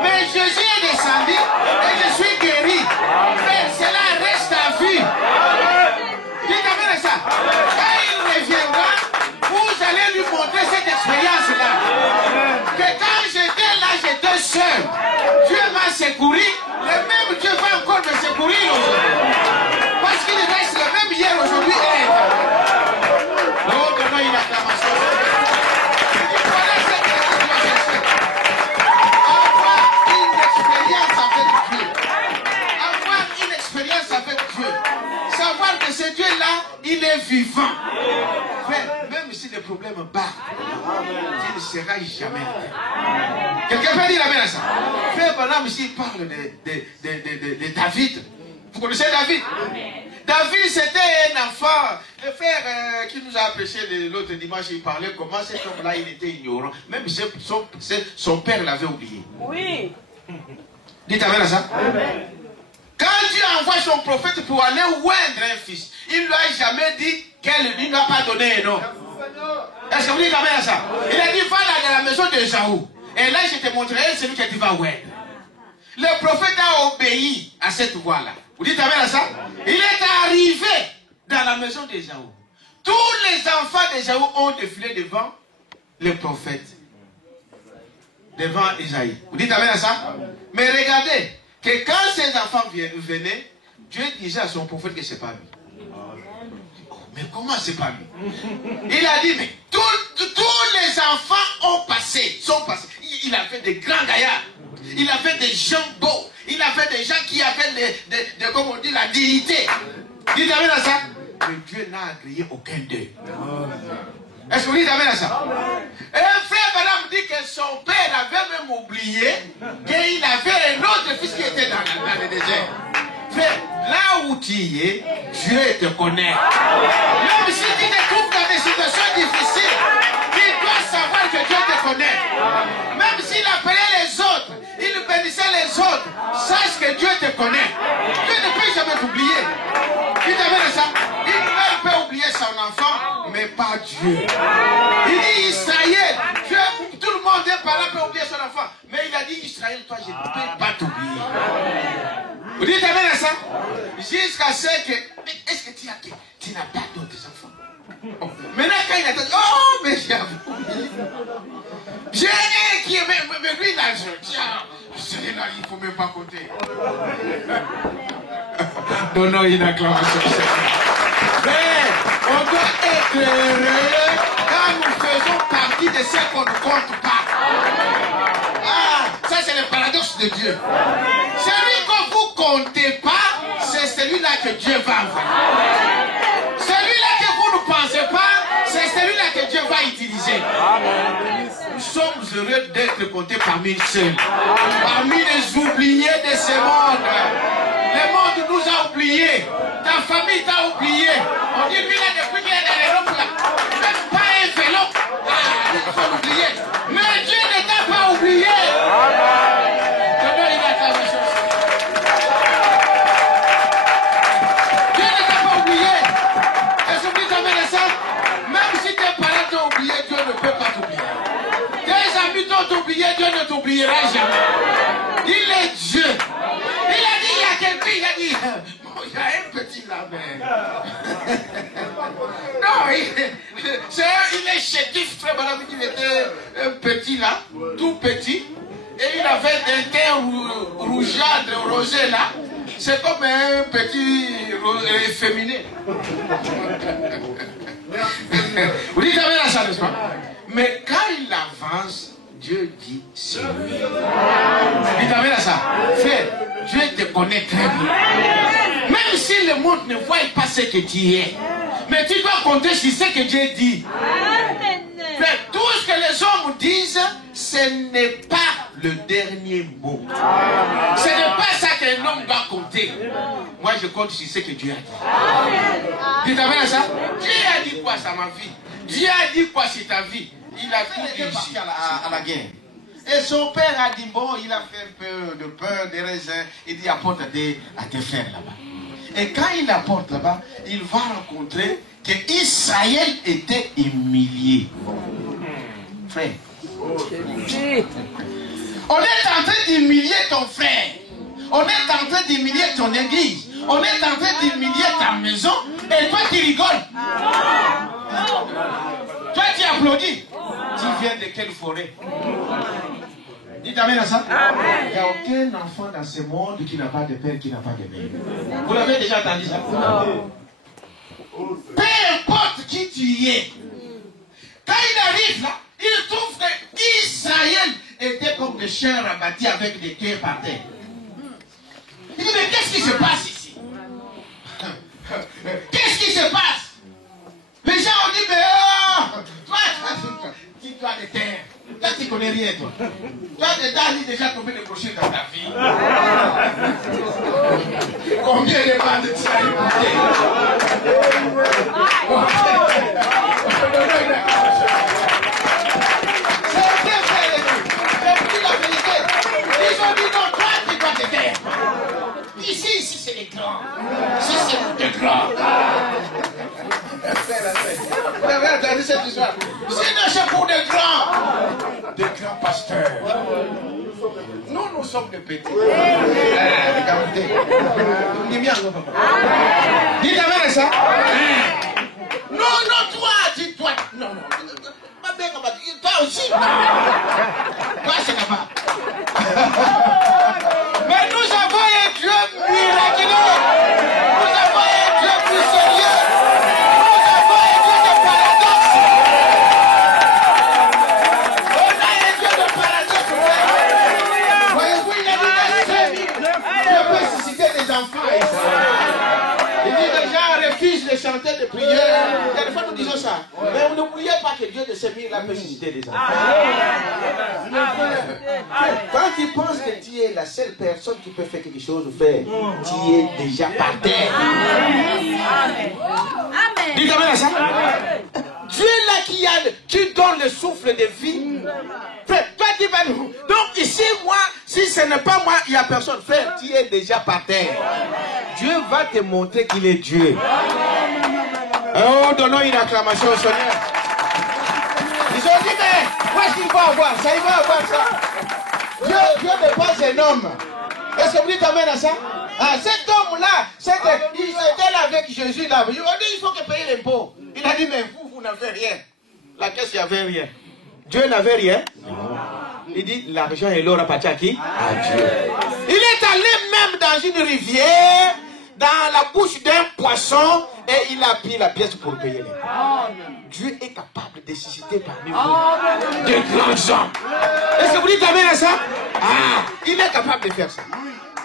mais Jésus est descendu et je suis guéri. Mais cela reste à vie. Dites amen à ça. Quand il reviendra, vous allez lui montrer cette expérience-là. Que quand j'étais là, j'étais seul. Dieu m'a secouru. Le même Dieu va encore me secourir aujourd'hui. Parce qu'il reste le même hier, aujourd'hui et oh, donnons une acclamation. Voilà ce que Dieu doit chercher. Avoir une expérience avec Dieu. Avoir une expérience avec Dieu. Savoir que ce Dieu-là, il est vivant. Frère, même si les problèmes battent, Dieu ne sera jamais. Quelqu'un peut dire amen à ça? Frère, madame, ici, il parle de David. Vous connaissez David? David, c'était un enfant. Le frère qui nous a prêché l'autre dimanche, il parlait comment cet homme-là, il était ignorant. Même si son père l'avait oublié. Oui. Dites amen à ça? Amen. Quand Dieu envoie son prophète pour aller oindre un fils, il ne lui a jamais dit qu'il ne lui a pas donné un nom. Est-ce que vous dites amen à ça? Il a dit, va là dans la maison d'Ésaü. Et là, je te montrerai celui que tu vas oindre. Le prophète a obéi à cette voix-là. Vous dites amen à ça? Il est arrivé dans la maison d'Ésaü. Tous les enfants d'Ésaü ont défilé devant le prophète. Devant Ésaïe. Vous dites amen à ça? Mais regardez, que quand ces enfants venaient, Dieu disait à son prophète que ce n'est pas lui. Oh, mais comment c'est pas lui? Il a dit, mais tous les enfants ont passé, sont passés. Il a fait des grands gaillards. Il a fait des gens beaux. Il a fait des gens qui avaient comme on dit, la dignité. Dites amen à ça. Mais Dieu n'a agréé aucun d'eux. Est-ce que vous dites amen à ça? Et un frère madame dit que son père avait même oublié qu'il avait un autre fils qui était dans le désert. Frère, là où tu es, Dieu te connaît. Même si tu te trouves dans des situations difficiles, tu dois savoir que Dieu te connaît. Même s'il appelait les autres, il bénissait les autres, sache que Dieu te connaît. Dieu ne peut jamais t'oublier. Tu t'amènes ça? Il peut oublier son enfant, mais pas Dieu. Il dit Israël, Dieu, tout le monde est par là peut oublier son enfant. Mais il a dit Israël, toi je ne peux pas t'oublier. Vous dites amen à ça? Jusqu'à ce que, est-ce que tu n'as pas d'autres enfants? Oh. Maintenant quand il a dit, oh mais j'ai oublié. J'ai un qui est mais lui, là, celui-là, il ne faut même pas compter. Donnons une acclamation. Mais on doit être heureux quand nous faisons partie de ceux qu'on ne compte pas. Ah, ça c'est le paradoxe de Dieu. Celui que vous ne comptez pas, c'est celui-là que Dieu va envoyer. Celui-là que vous ne pensez pas, c'est celui-là que Dieu va utiliser. Nous sommes heureux d'être comptés parmi ceux, parmi les oubliés de ce monde. Le monde nous a oubliés. Ta famille t'a oublié. On dit lui là depuis qu'il est dans les roues là. Même pas un vélo. Ah, il faut l'oublier. Mais Dieu ne t'a pas oublié. Dieu ne t'a pas oublié. Est-ce que vous avez ça? Même si tes parents t'ont oublié, Dieu ne peut pas t'oublier. Tes amis t'ont oublié, Dieu ne t'oubliera jamais. Il est Dieu. Il a dit, il y a quelqu'un, il a dit, bon, il y a un petit là, mais... Non, il est chétif, frère, madame, il était un petit là, tout petit, et il avait un teint rougeâtre, rosé là, c'est comme un petit efféminé. Vous dites, avez la ça, n'est-ce pas? Mais quand il avance, Dieu dit c'est lui. Dites amen à ça. Frère, Dieu te connaît très bien. Même si le monde ne voit pas ce que tu es, mais tu dois compter sur ce que Dieu dit. Frère, tout ce que les hommes disent, ce n'est pas le dernier mot. Ce n'est pas ça qu'un homme doit compter. Moi, je compte sur ce que Dieu a dit. Dites amen à ça. Dieu a dit quoi sur ma vie? Dieu a dit quoi sur ta vie? Il a tout dit à la guerre. Et son père a dit, bon, il a fait un peu de peur, des raisins. Il dit, apporte à tes frères là-bas. Et quand il apporte là-bas, il va rencontrer que Israël était humilié. Frère. On est en train d'humilier ton frère. On est en train d'humilier ton église. On est en train d'humilier ta maison. Et toi, tu rigoles. Toi, tu applaudis. Tu viens de quelle forêt? Dites amen à ça. Il n'y a aucun enfant dans ce monde qui n'a pas de père, qui n'a pas de mère. Vous l'avez déjà entendu ça? Peu importe qui tu es. Quand il arrive là, il trouve qu'Israël était comme des chiens rabattus avec des cœurs par terre. Il dit, mais qu'est-ce qui se passe ici? Qu'est-ce qui se passe? Les gens ont dit, mais toi, tu dois de terre. Toi, tu ne connais rien, toi. Toi, déjà tombé de crochet dans ta vie. Combien de balles de ça? C'est bien fait, les gens. J'ai pris la vérité. Ils ont dit, non, toi, tu dois de terre. Ici, c'est les grands. Ici, c'est les grands. Vous avez entendu cette histoire? C'est pour des grands pasteurs. Nous sommes des petits. Regardez. Dites amen à ça. Non, toi, dis-toi. Non. Toi aussi. Toi, c'est là-bas. Mais nous avons un Dieu miraculeux. Nous avons un Dieu plus sérieux. De chanter, de prier. Des fois nous disons ça. Mais n'oubliez pas que Dieu de ses miracles peut susciter des enfants. Quand tu penses que tu es la seule personne qui peut faire quelque chose, frère, tu es déjà par terre. Dites amen à ça. Dieu là qui donne le souffle de vie. Frère, toi tu vas nous. Donc ici, moi, si ce n'est pas moi, il n'y a personne. Frère, tu es déjà par terre. Dieu va te montrer qu'il est Dieu. Oh, donnons une acclamation au Seigneur. Ils ont dit, mais où est-ce qu'il va avoir ça? Il va avoir ça. Dieu n'est pas un homme. Est-ce que vous dites amen à ça? Ah, cet homme-là, il était là avec Jésus. Là. Il a dit, il faut que payer l'impôt. Il a dit, mais vous n'avez rien. La caisse, il n'y avait rien. Dieu n'avait rien. Il dit, l'argent et l'or appartient à qui? À Dieu. Il est allé même dans une rivière, dans la bouche d'un poisson, et il a pris la pièce pour payer les gens. Dieu est capable de susciter parmi vous de grands hommes. Est-ce que vous dites amen à ça? Ah, il est capable de faire ça.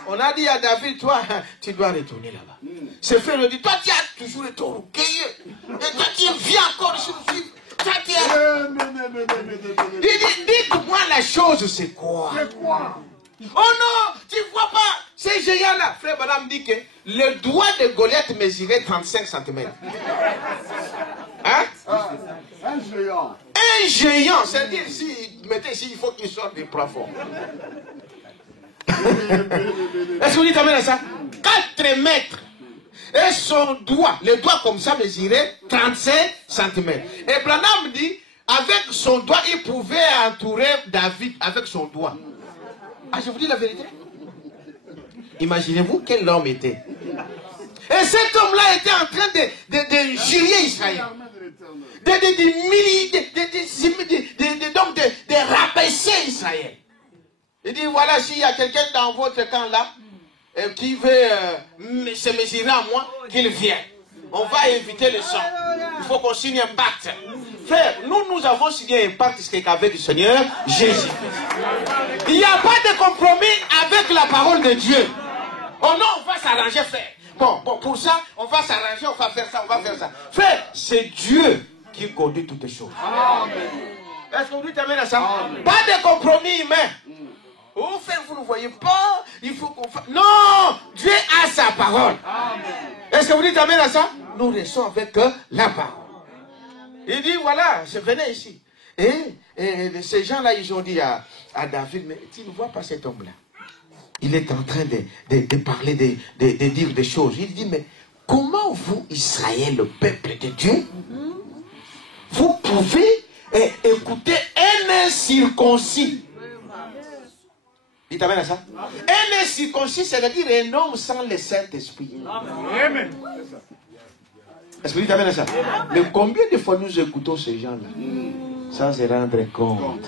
On a dit à David, toi, tu dois retourner là-bas. Ses frères lui disent, toi, tu as toujours été orgueilleux. Et toi, tu viens encore sur le film. Toi, tu es... Il dit, dites-moi la chose, c'est quoi? Oh non, tu ne vois pas ces géants-là. Frère Madame dit que le doigt de Goliath mesurait 35 cm. Hein? Un géant. Un géant, c'est-à-dire, s'il mettait ici, il faut qu'il sorte du plafond. Est-ce que vous dites amen à ça? 4 mètres. Et son doigt, le doigt comme ça mesurait 35 cm. Et Branham dit, avec son doigt, il pouvait entourer David avec son doigt. Ah, je vous dis la vérité. Imaginez-vous quel homme était. Et cet homme-là était en train de jurer Israël. De rabaisser Israël. Il dit, voilà, s'il y a quelqu'un dans votre camp là, qui veut se mesurer à moi, qu'il vienne. On va éviter le sang. Il faut qu'on signe un pacte. Frère, nous avons signé un pacte avec le Seigneur Jésus. Il n'y a pas de compromis avec la parole de Dieu. Oh non, on va s'arranger, frère. Bon, pour ça, on va s'arranger, on va faire ça, on va faire ça. Frère, c'est Dieu qui conduit toutes les choses. Est-ce qu'on dit amen à ça? Pas de compromis humain. Oh, frère, vous ne voyez pas, il faut qu'on fasse... Non, Dieu a sa parole. Est-ce que vous dites amen à ça? Nous restons avec la parole. Il dit, voilà, je venais ici. Et ces gens-là, ils ont dit à David, mais tu ne vois pas cet homme-là? Il est en train de parler, de dire des choses. Il dit, mais comment vous, Israël, le peuple de Dieu, vous pouvez écouter un incirconcis? Il t'amène à ça? Un incirconcis, c'est-à-dire un homme sans le Saint-Esprit. Amen. Est-ce que tu t'amènes à ça? Mais combien de fois nous écoutons ces gens-là sans se rendre compte?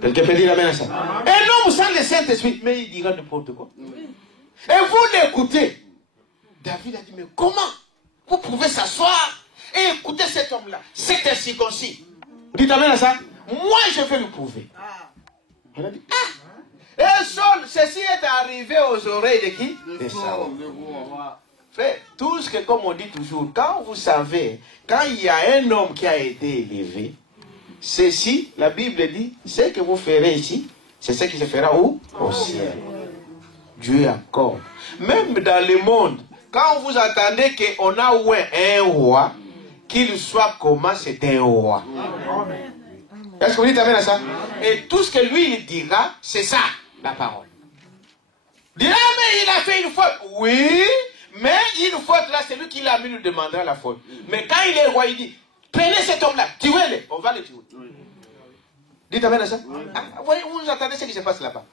Quelqu'un peut dire amen à ça? Un homme sans le Saint-Esprit, mais il dira n'importe quoi. Et vous l'écoutez. David a dit, mais comment vous pouvez s'asseoir et écouter cet homme-là? C'est incirconcis. Dites amen à ça? Moi, je vais le prouver. Il a dit, ah! Et Saul, ceci est arrivé aux oreilles de qui? De Saul. Frère, tout ce que, comme on dit toujours, quand vous savez, quand il y a un homme qui a été élevé, ceci, la Bible dit, ce que vous ferez ici, c'est ce qui se fera où? Au ciel. Dieu accorde. Même dans le monde, quand vous entendez qu'on a un roi, qu'il soit comment c'est un roi. Est-ce que vous dites amen à ça? Et tout ce que lui il dira, c'est ça, la parole. Il dira, mais il a fait une faute. Oui, mais une faute là, c'est lui qui l'a mis, nous demandera la faute. Mais quand il est roi, il dit, prenez cet homme-là, tuez-le, on va le tuer. Dites amen à ça? Ah, vous entendez ce qui se passe là-bas?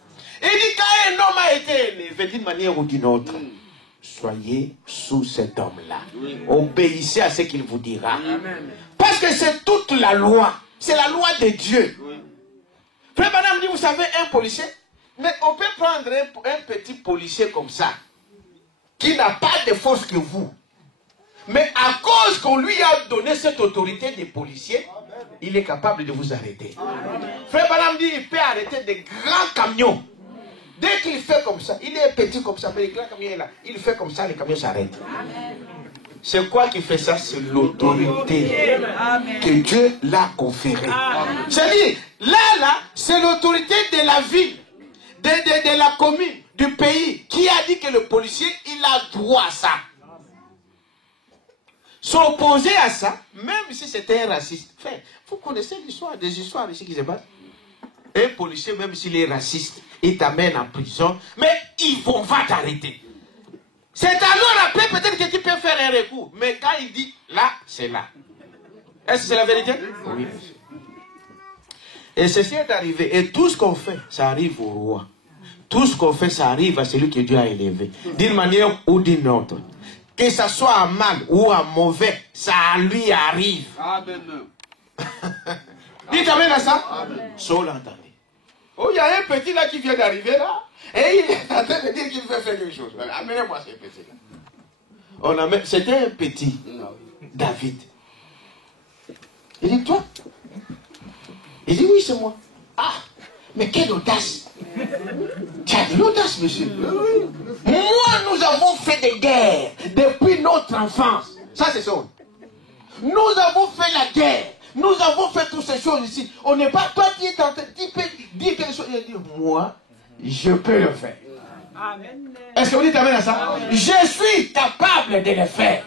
Il dit, quand un homme a été élevé d'une manière ou d'une autre, soyez sous cet homme-là. Obéissez à ce qu'il vous dira. Parce que c'est toute la loi. C'est la loi de Dieu. Frère Madame dit, vous savez, un policier, mais on peut prendre un petit policier comme ça, qui n'a pas de force que vous. Mais à cause qu'on lui a donné cette autorité de policier, il est capable de vous arrêter. Frère Madame dit, il peut arrêter des grands camions. Dès qu'il fait comme ça, il est petit comme ça, mais les grands camions là, il fait comme ça, les camions s'arrêtent. C'est quoi qui fait ça? C'est l'autorité que Dieu l'a conférée. C'est-à-dire, là, c'est l'autorité de la ville, de la commune, du pays, qui a dit que le policier, il a droit à ça. S'opposer à ça, même si c'était un raciste. Enfin, vous connaissez l'histoire, des histoires ici qui se passent. Un policier, même s'il est raciste, il t'amène en prison, mais on va t'arrêter. C'est alors après peut-être que tu peux faire un recours. Mais quand il dit là, c'est là. Est-ce que c'est la vérité? Oui. Et ceci est arrivé. Et tout ce qu'on fait, ça arrive au roi. Tout ce qu'on fait, ça arrive à celui que Dieu a élevé. D'une manière ou d'une autre. Que ça soit à mal ou à mauvais, ça lui arrive. Amen. Dites amen à ça. Saul entendait. Oh, il y a un petit là qui vient d'arriver là. Et il est en train de dire qu'il veut faire quelque chose. Amenez-moi ce petit là. C'était un petit. David. Il dit, toi? Il dit, oui, c'est moi. Ah, mais quelle audace! Tu as de l'audace, monsieur. Moi, nous avons fait des guerres depuis notre enfance. Ça, c'est ça. Nous avons fait la guerre. Nous avons fait toutes ces choses ici. On n'est pas toi qui est en train de dire quelque chose. Il dit, moi, je peux le faire. Est-ce que vous dites amen à ça? Je suis capable de le faire.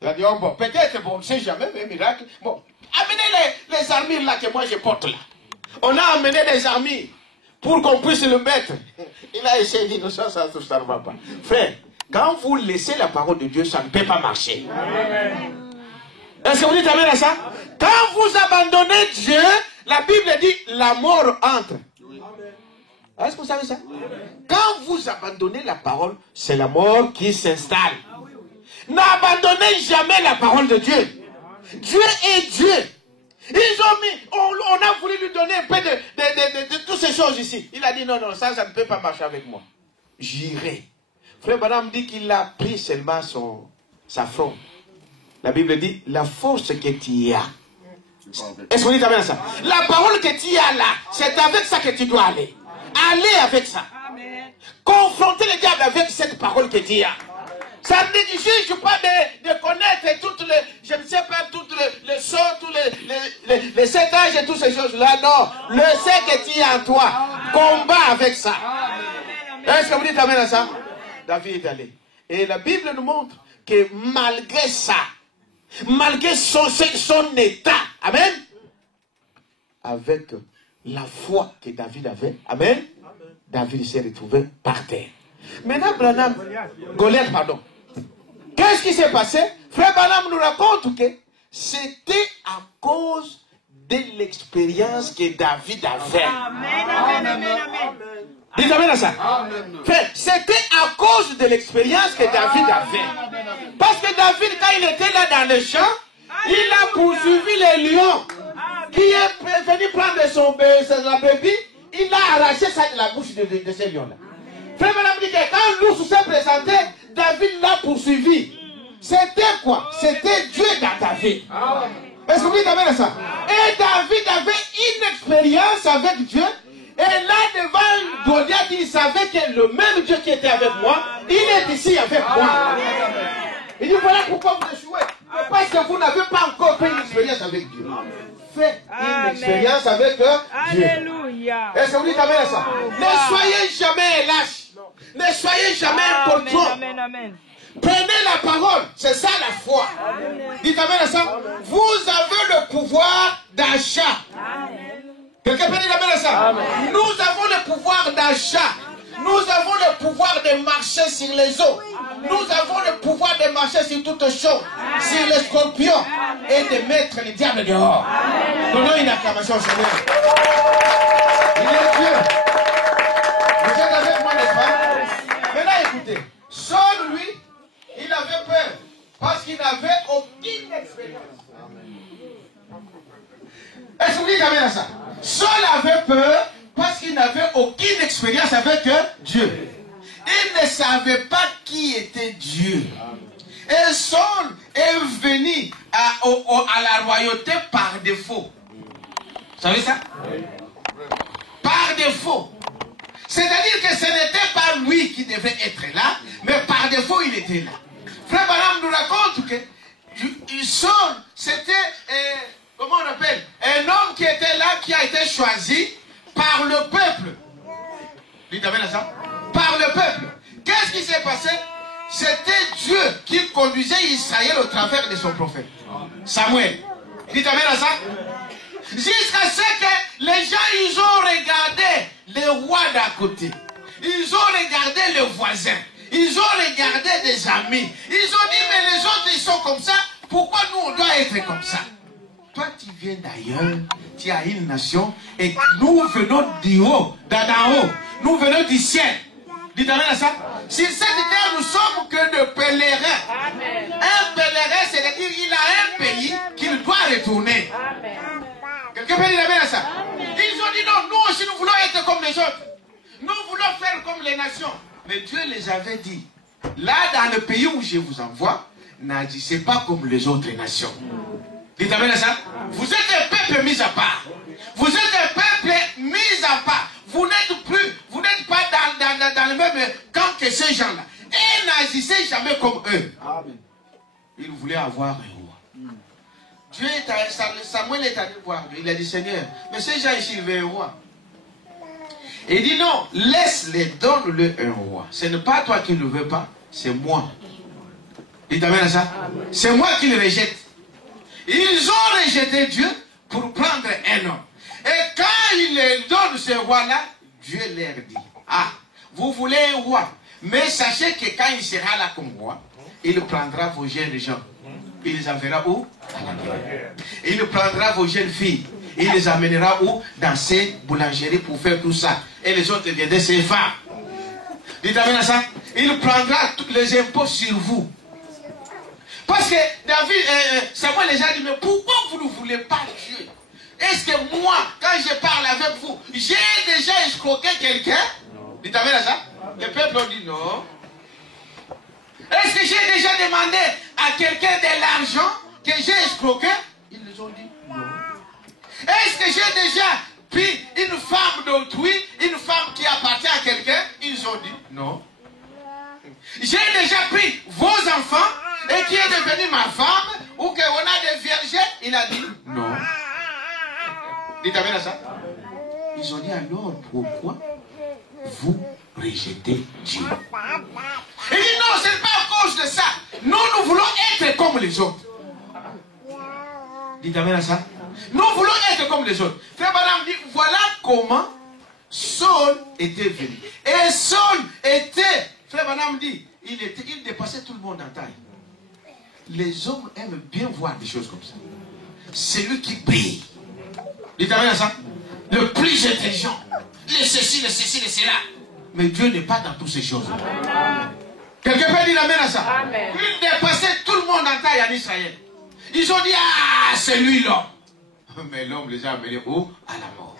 Il a dit, oh bon, peut-être, bon, on ne sait jamais, mais miracle. Bon, amenez les armures là que moi je porte là. On a amené des armures pour qu'on puisse le mettre. Il a essayé de dire, non, ça ne va pas. Frère, quand vous laissez la parole de Dieu, ça ne peut pas marcher. Est-ce que vous dites amen à ça? Quand vous abandonnez Dieu, la Bible dit, la mort entre. Est-ce que vous savez ça? Quand vous abandonnez la parole, c'est la mort qui s'installe. N'abandonnez jamais la parole de Dieu. Dieu est Dieu. Ils ont mis, on a voulu lui donner un peu de toutes ces choses ici. Il a dit non, non, ça ne peut pas marcher avec moi. J'irai. Frère Branham dit qu'il a pris seulement sa fronde. La Bible dit la force que tu as. Est-ce que vous dites amen à ça? La parole que tu as là, c'est avec ça que tu dois aller. Allez avec ça. Confrontez le diable avec cette parole que tu as. Ça ne juge pas de connaître toutes les, je ne sais pas, toutes les sons, tous les 7 âges et toutes ces choses-là. Non, le sais que tu es en toi. Combat avec ça. Est-ce que vous dites amen à ça? David est allé. Et la Bible nous montre que malgré ça, malgré son état, amen, avec la foi que David avait, amen, David s'est retrouvé par terre. Maintenant, Goliath, pardon. Qu'est-ce qui s'est passé? Frère Branham nous raconte que c'était à cause de l'expérience que David avait. Amen, amen, amen, amen. Dites amen à ça. C'était à cause de l'expérience que David avait. Parce que David, quand il était là dans le champ, il a poursuivi les lions qui est venu prendre sa brebis. Il a arraché ça de la bouche de ces lions-là. Frère Branham dit que quand l'ours s'est présenté, David l'a poursuivi. C'était quoi? C'était Dieu dans David. Est-ce que vous dites amen à ça? Et David avait une expérience avec Dieu. Et là, devant Goliath, il savait que le même Dieu qui était avec moi, il est ici avec moi. Il dit, voilà pourquoi vous échouez. Parce que vous n'avez pas encore fait une expérience avec Dieu. Faites une expérience avec Dieu. Alléluia. Est-ce que vous dites amen à ça? Ne soyez jamais lâches. Ne soyez jamais contrôle. Amen, amen. Prenez la parole. C'est ça la foi. Dites amen à ça. Vous avez le pouvoir d'achat. Quelqu'un peut dire amen à ça? Nous avons le pouvoir d'achat. Nous avons le pouvoir de marcher sur les eaux. Nous avons le pouvoir de marcher sur toutes choses. Sur les scorpions. Et de mettre le diable dehors. Donnons une acclamation au Seigneur. Il est Dieu. Vous êtes avec moi, n'est-ce pas? Maintenant, écoutez. Saul, lui, il avait peur. Parce qu'il n'avait aucune expérience. Est-ce que vous dites amen à ça? Saul avait peur parce qu'il n'avait aucune expérience avec Dieu. Il ne savait pas qui était Dieu. Et Saul est venu à la royauté par défaut. Vous savez ça? Par défaut. C'est-à-dire que ce n'était pas lui qui devait être là, mais par défaut il était là. Frère Branham nous raconte que Saul, c'était, comment on appelle, un homme qui était là, qui a été choisi par le peuple. Dites amen à ça. Par le peuple. Qu'est-ce qui s'est passé? C'était Dieu qui conduisait Israël au travers de son prophète Samuel. Dites amen à ça. Jusqu'à ce que les gens, ils ont regardé les rois d'à côté. Ils ont regardé les voisins. Ils ont regardé des amis. Ils ont dit, mais les autres, ils sont comme ça. Pourquoi nous, on doit être comme ça? Toi, tu viens d'ailleurs. Tu as une nation. Et nous venons du haut, d'en haut. Nous venons du ciel. Dites amen à ça. Sur cette terre, nous sommes que de pèlerins. Amen. Un pèlerin, c'est-à-dire qu'il a un pays qu'il doit retourner. Amen. peut dire amen à ça? Ils ont dit non, nous aussi nous voulons être comme les autres. Nous voulons faire comme les nations. Mais Dieu les avait dit, là dans le pays où je vous envoie, n'agissez pas comme les autres nations. Dites amen à ça? Vous êtes un peuple mis à part. Vous êtes un peuple mis à part. Vous n'êtes pas dans le même camp que ces gens-là. Et n'agissez jamais comme eux. Amen. Ils voulaient avoir un roi. Samuel est allé voir. Il a dit, Seigneur, mais ces gens ici, ils veulent un roi. Et il dit, non, laisse-les, donne-le un roi. Ce n'est pas toi qui ne le veux pas, c'est moi. Dites amen à ça? C'est moi qui le rejette. Ils ont rejeté Dieu pour prendre un homme. Et quand il leur donne ce roi-là, Dieu leur dit, ah, vous voulez un roi, mais sachez que quand il sera là comme roi, il prendra vos jeunes gens. Il les enverra où? À la guerre. Il prendra vos jeunes filles. Il les amènera où? Dans ces boulangeries pour faire tout ça. Et les autres viendront ces femmes. Dites amen à ça? Il prendra tous les impôts sur vous. Parce que Samuel les a dit, mais pourquoi vous ne voulez pas Dieu? Est-ce que moi, quand je parle avec vous, j'ai déjà escroqué quelqu'un? Dites amen à ça? Le peuple ont dit non. Est-ce que j'ai déjà demandé à quelqu'un de l'argent que j'ai escroqué? Ils nous ont dit non. Est-ce que j'ai déjà pris une femme d'autrui, une femme qui appartient à quelqu'un? Ils ont dit non. J'ai déjà pris vos enfants et qui est devenue ma femme ou qu'on a des vierges? Il a dit non. Dites amen à ça? Ils ont dit alors pourquoi vous rejetez Dieu? Il dit non, ce n'est pas à cause de ça. Nous voulons être comme les autres. Dites amen à ça? Nous voulons être comme les autres. Frère Branham dit, voilà comment Saul était venu. Et Saul était, Frère Branham dit, il dépassait tout le monde en taille. Les hommes aiment bien voir des choses comme ça. C'est lui qui brille. Dites amen à ça? Le plus intelligent. Le ceci, le cela. Mais Dieu n'est pas dans toutes ces choses. Quelqu'un peut dire amen à ça? Amen. Il dépassait tout le monde en taille en Israël. Ils ont dit, ah, c'est lui l'homme. Mais l'homme les a amenés où? À la mort.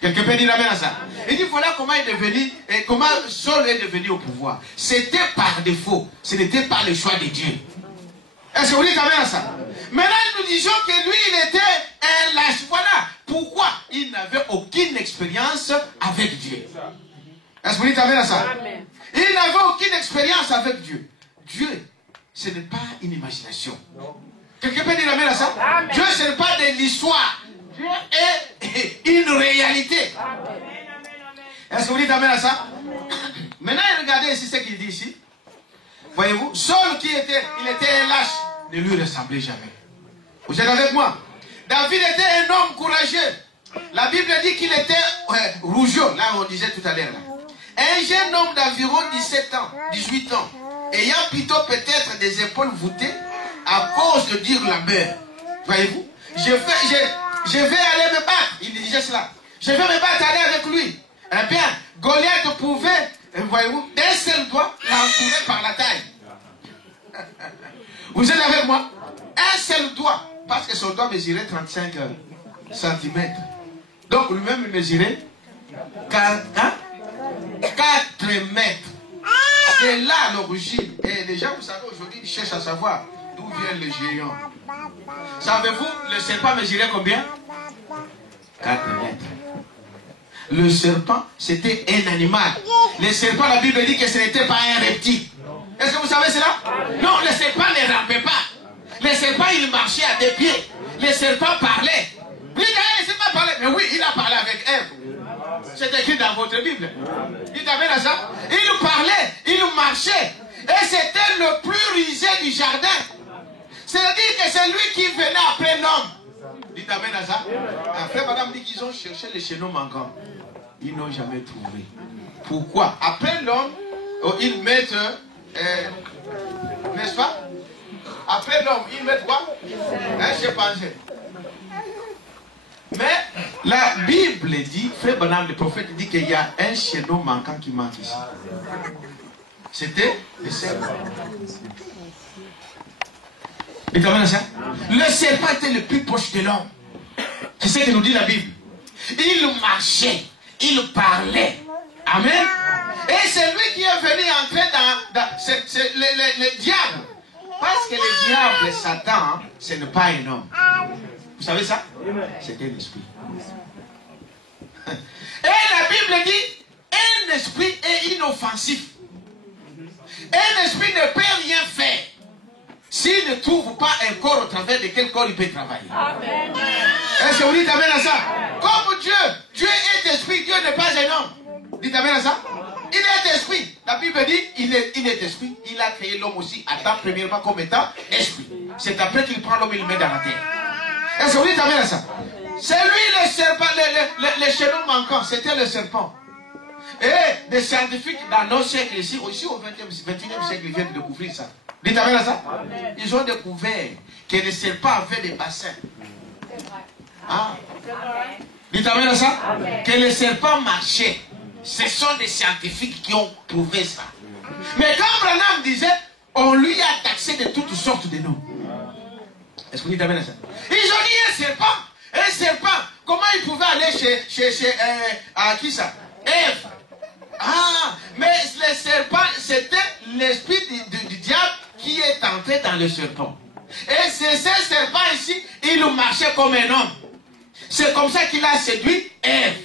Quelqu'un peut dire amen à ça? Amen. Il dit, voilà comment il est devenu, et comment Saul est devenu au pouvoir. C'était par défaut. Ce n'était pas le choix de Dieu. Est-ce que vous dites amen à ça? Maintenant, nous disons que lui, il était un lâche. Voilà pourquoi il n'avait aucune expérience avec Dieu. Est-ce que vous dites amen à ça? Amen. Il n'avait aucune expérience avec Dieu. Dieu, ce n'est pas une imagination. Quelqu'un peut dire amen à ça? Amen. Dieu, ce n'est pas de l'histoire. Dieu est une réalité. Est-ce que vous dites amen à ça? Maintenant, regardez ici ce qu'il dit ici. Voyez-vous, Saul il était un lâche, ne lui ressemblait jamais. Vous êtes avec moi? David était un homme courageux. La Bible dit qu'il était rougeau, là on disait tout à l'heure. Un jeune homme d'environ 17 ans, 18 ans, ayant plutôt peut-être des épaules voûtées à cause de dire la mère. Voyez-vous? Je vais aller me battre. Il disait cela. Je vais me battre, aller avec lui. Eh bien, Goliath pouvait, voyez-vous, d'un seul doigt l'entourer par la taille. Vous êtes avec moi? Un seul doigt, parce que son doigt mesurait 35 cm. Donc lui-même il mesurait 4 mètres. C'est là l'origine. Et les gens, vous savez, aujourd'hui, ils cherchent à savoir d'où viennent les géants. Savez-vous, le serpent mesurait combien? 4 mètres. Le serpent, c'était un animal. Le serpent, la Bible dit que ce n'était pas un reptile. Est-ce que vous savez cela? Non, le serpent ne rampait pas. Le serpent, il marchait à deux pieds. Le serpent parlait. Oui, le serpent parlait. Mais oui, il a parlé avec Ève. C'est écrit dans votre Bible. Dites amen à ça. Il parlait, il marchait. Et c'était le plus rusé du jardin. C'est-à-dire que c'est lui qui venait après l'homme. Dites amen à ça. Après, madame dit qu'ils ont cherché les chaînons manquants. Ils n'ont jamais trouvé. Pourquoi? Après l'homme, ils mettent, n'est-ce pas? Après l'homme, ils mettent quoi? Un chimpanzé. Mais la Bible dit, frère Branham, le prophète dit qu'il y a un chaînon manquant qui manque ici. C'était le serpent. Et ça? Le serpent était le plus proche de l'homme. C'est ce que nous dit la Bible. Il marchait, il parlait. Amen. Et c'est lui qui est venu entrer dans le diable. Parce que le diable, Satan, ce n'est pas un homme. Vous savez ça? C'est un esprit. Et la Bible dit, un esprit est inoffensif. Un esprit ne peut rien faire s'il ne trouve pas un corps au travers de quel corps il peut travailler. Amen. Est-ce que vous dites amen à ça? Comme Dieu est esprit, Dieu n'est pas un homme. Dites amen à ça? Il est esprit. La Bible dit, il est esprit. Il a créé l'homme aussi, Adam, premièrement, comme étant esprit. C'est après qu'il prend l'homme et le met dans la terre. Est-ce que vous dites amen à ça? C'est lui le serpent, le chaînon manquant, c'était le serpent. Et des scientifiques dans nos siècles ici, aussi au 21e siècle, ils viennent de découvrir ça. Dites amen à ça? Ils ont découvert que le serpent avait des bassins. Ah. Dites amen à ça? Que le serpent marchait. Ce sont des scientifiques qui ont prouvé ça. Mais quand Branham disait, on lui a taxé de toutes sortes de noms. Est-ce que vous dites amen à ça? Ils ont dit un serpent, comment il pouvait aller chez qui ça? Ève. Ah, mais le serpent, c'était l'esprit du diable qui est entré dans le serpent. Et c'est ce serpent ici, il marchait comme un homme. C'est comme ça qu'il a séduit Ève.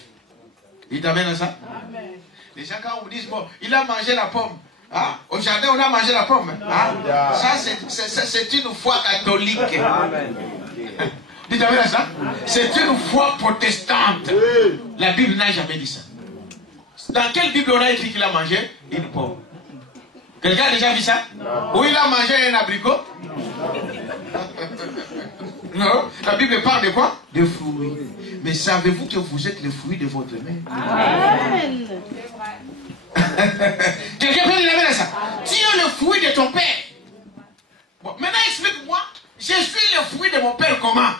Dites amen à ça? Amen. Les gens quand vous disent, bon, il a mangé la pomme. Ah, au jardin, on a mangé la pomme. Ah, ça, c'est une foi catholique. Amen. Dites amen à ça? C'est une foi protestante. La Bible n'a jamais dit ça. Dans quelle Bible on a écrit qu'il a mangé une pomme? Quelqu'un a déjà vu ça? Ou il a mangé un abricot? Non. La Bible parle de quoi? De fruits. Mais savez-vous que vous êtes le fruit de votre mère? Amen. Quelqu'un peut dire amen à ça? Tu es le fruit de ton père. Bon, maintenant explique-moi. Je suis le fruit de mon père comment?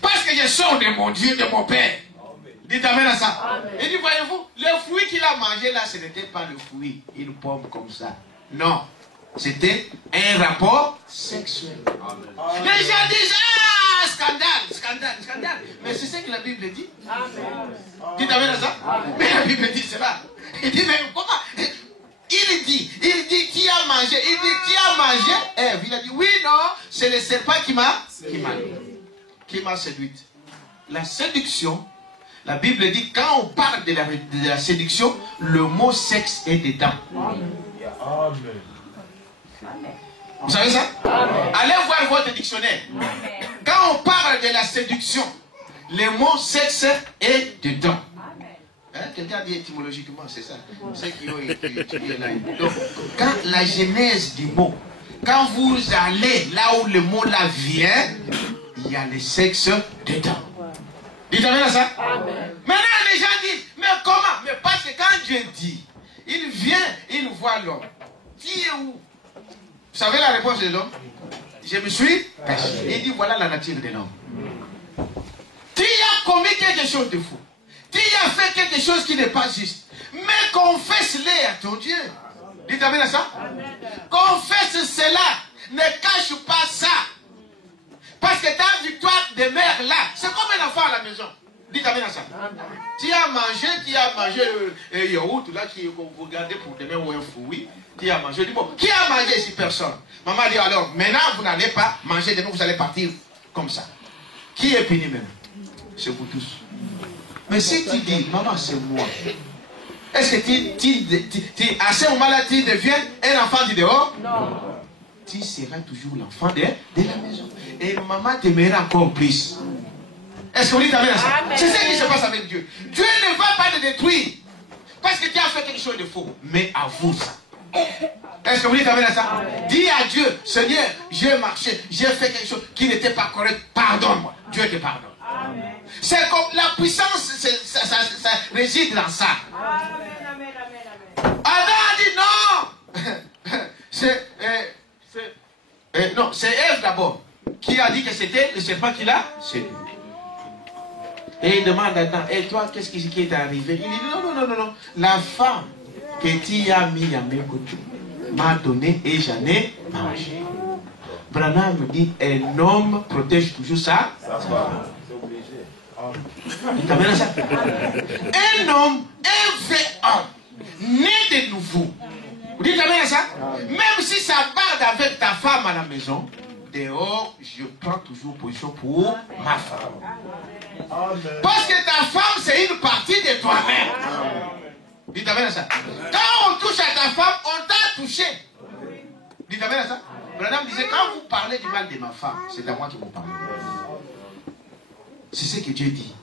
Parce que je sors de mon Dieu, de mon père. Dites amen à ça. Amen. Et dit, voyez-vous, le fruit qu'il a mangé là, ce n'était pas le fruit, une pomme comme ça. Non. C'était un rapport sexuel. Amen. Les gens disent, ah, scandale. Mais c'est ce que la Bible dit. Amen. Dites amen à ça. Amen. Mais la Bible dit cela. Il dit, mais comment? Il dit, qui a mangé? Il dit, qui a mangé? Ève. Il a dit, oui, non, c'est le serpent qui m'a séduite. La séduction, la Bible dit, quand on parle de la séduction, le mot sexe est dedans. Amen. Vous savez ça? Amen. Allez voir votre dictionnaire. Amen. Quand on parle de la séduction, le mot sexe est dedans. Hein? Quelqu'un a dit étymologiquement, c'est ça. Ceux qui ont étudié là. Donc, quand la genèse du mot, quand vous allez là où le mot là vient, il y a le sexe dedans. Dites amen à ça? Amen. Maintenant les gens disent, mais comment? Mais parce que quand Dieu dit, il vient, il voit l'homme. Qui est où? Vous savez la réponse de l'homme? Je me suis caché. Il dit, voilà la nature de l'homme. Tu as commis quelque chose de fou. Tu as fait quelque chose qui n'est pas juste. Mais confesse-le à ton Dieu. Dites amen à ça? Amen. Confesse cela. Ne cache pas ça. Parce que ta victoire demeure là. C'est comme un enfant à la maison. Dites amen à ça. Amen. Tu as mangé yaourt là qui vous regardez pour demain ou un fruit. Tu as mangé. Dis, bon, qui a mangé ici? Personne. Maman dit alors, maintenant vous n'allez pas manger demain, vous allez partir comme ça. Qui est puni maintenant? C'est vous tous. Mais si tu dis, maman c'est moi, est-ce que à ce moment-là tu deviens un enfant du dehors? Non. Tu seras toujours l'enfant de la maison. Et maman t'aimera encore plus. Est-ce qu'on dit amen à ça? C'est ce qui se passe avec Dieu. Dieu ne va pas te détruire parce que tu as fait quelque chose de faux. Mais avoue ça. Est-ce que vous dites amen à ça? Amen. Dis à Dieu, Seigneur, j'ai marché, j'ai fait quelque chose qui n'était pas correct. Pardonne-moi. Dieu te pardonne. Amen. C'est comme la puissance, ça réside dans ça. Amen. Adam a dit non. Non, c'est Ève d'abord qui a dit que c'était le serpent qui l'a séduit. Et il demande à Adam, et toi, qu'est-ce qui est arrivé? Il dit non. La femme que tu as mis à mes côtés m'a donné et j'en ai mangé. Branham dit, un homme protège toujours ça. Dites amen à ça. Un homme, un vrai homme, né de nouveau. Vous dites amen à ça? Même si ça part avec ta femme à la maison, dehors, je prends toujours position pour ma femme. Parce que ta femme, c'est une partie de toi-même. Dites amen à ça. Quand on touche à ta femme, on t'a touché. Dites amen à ça. Madame disait, quand vous parlez du mal de ma femme, c'est à moi qui vous parlez. C'est ce que Dieu dit.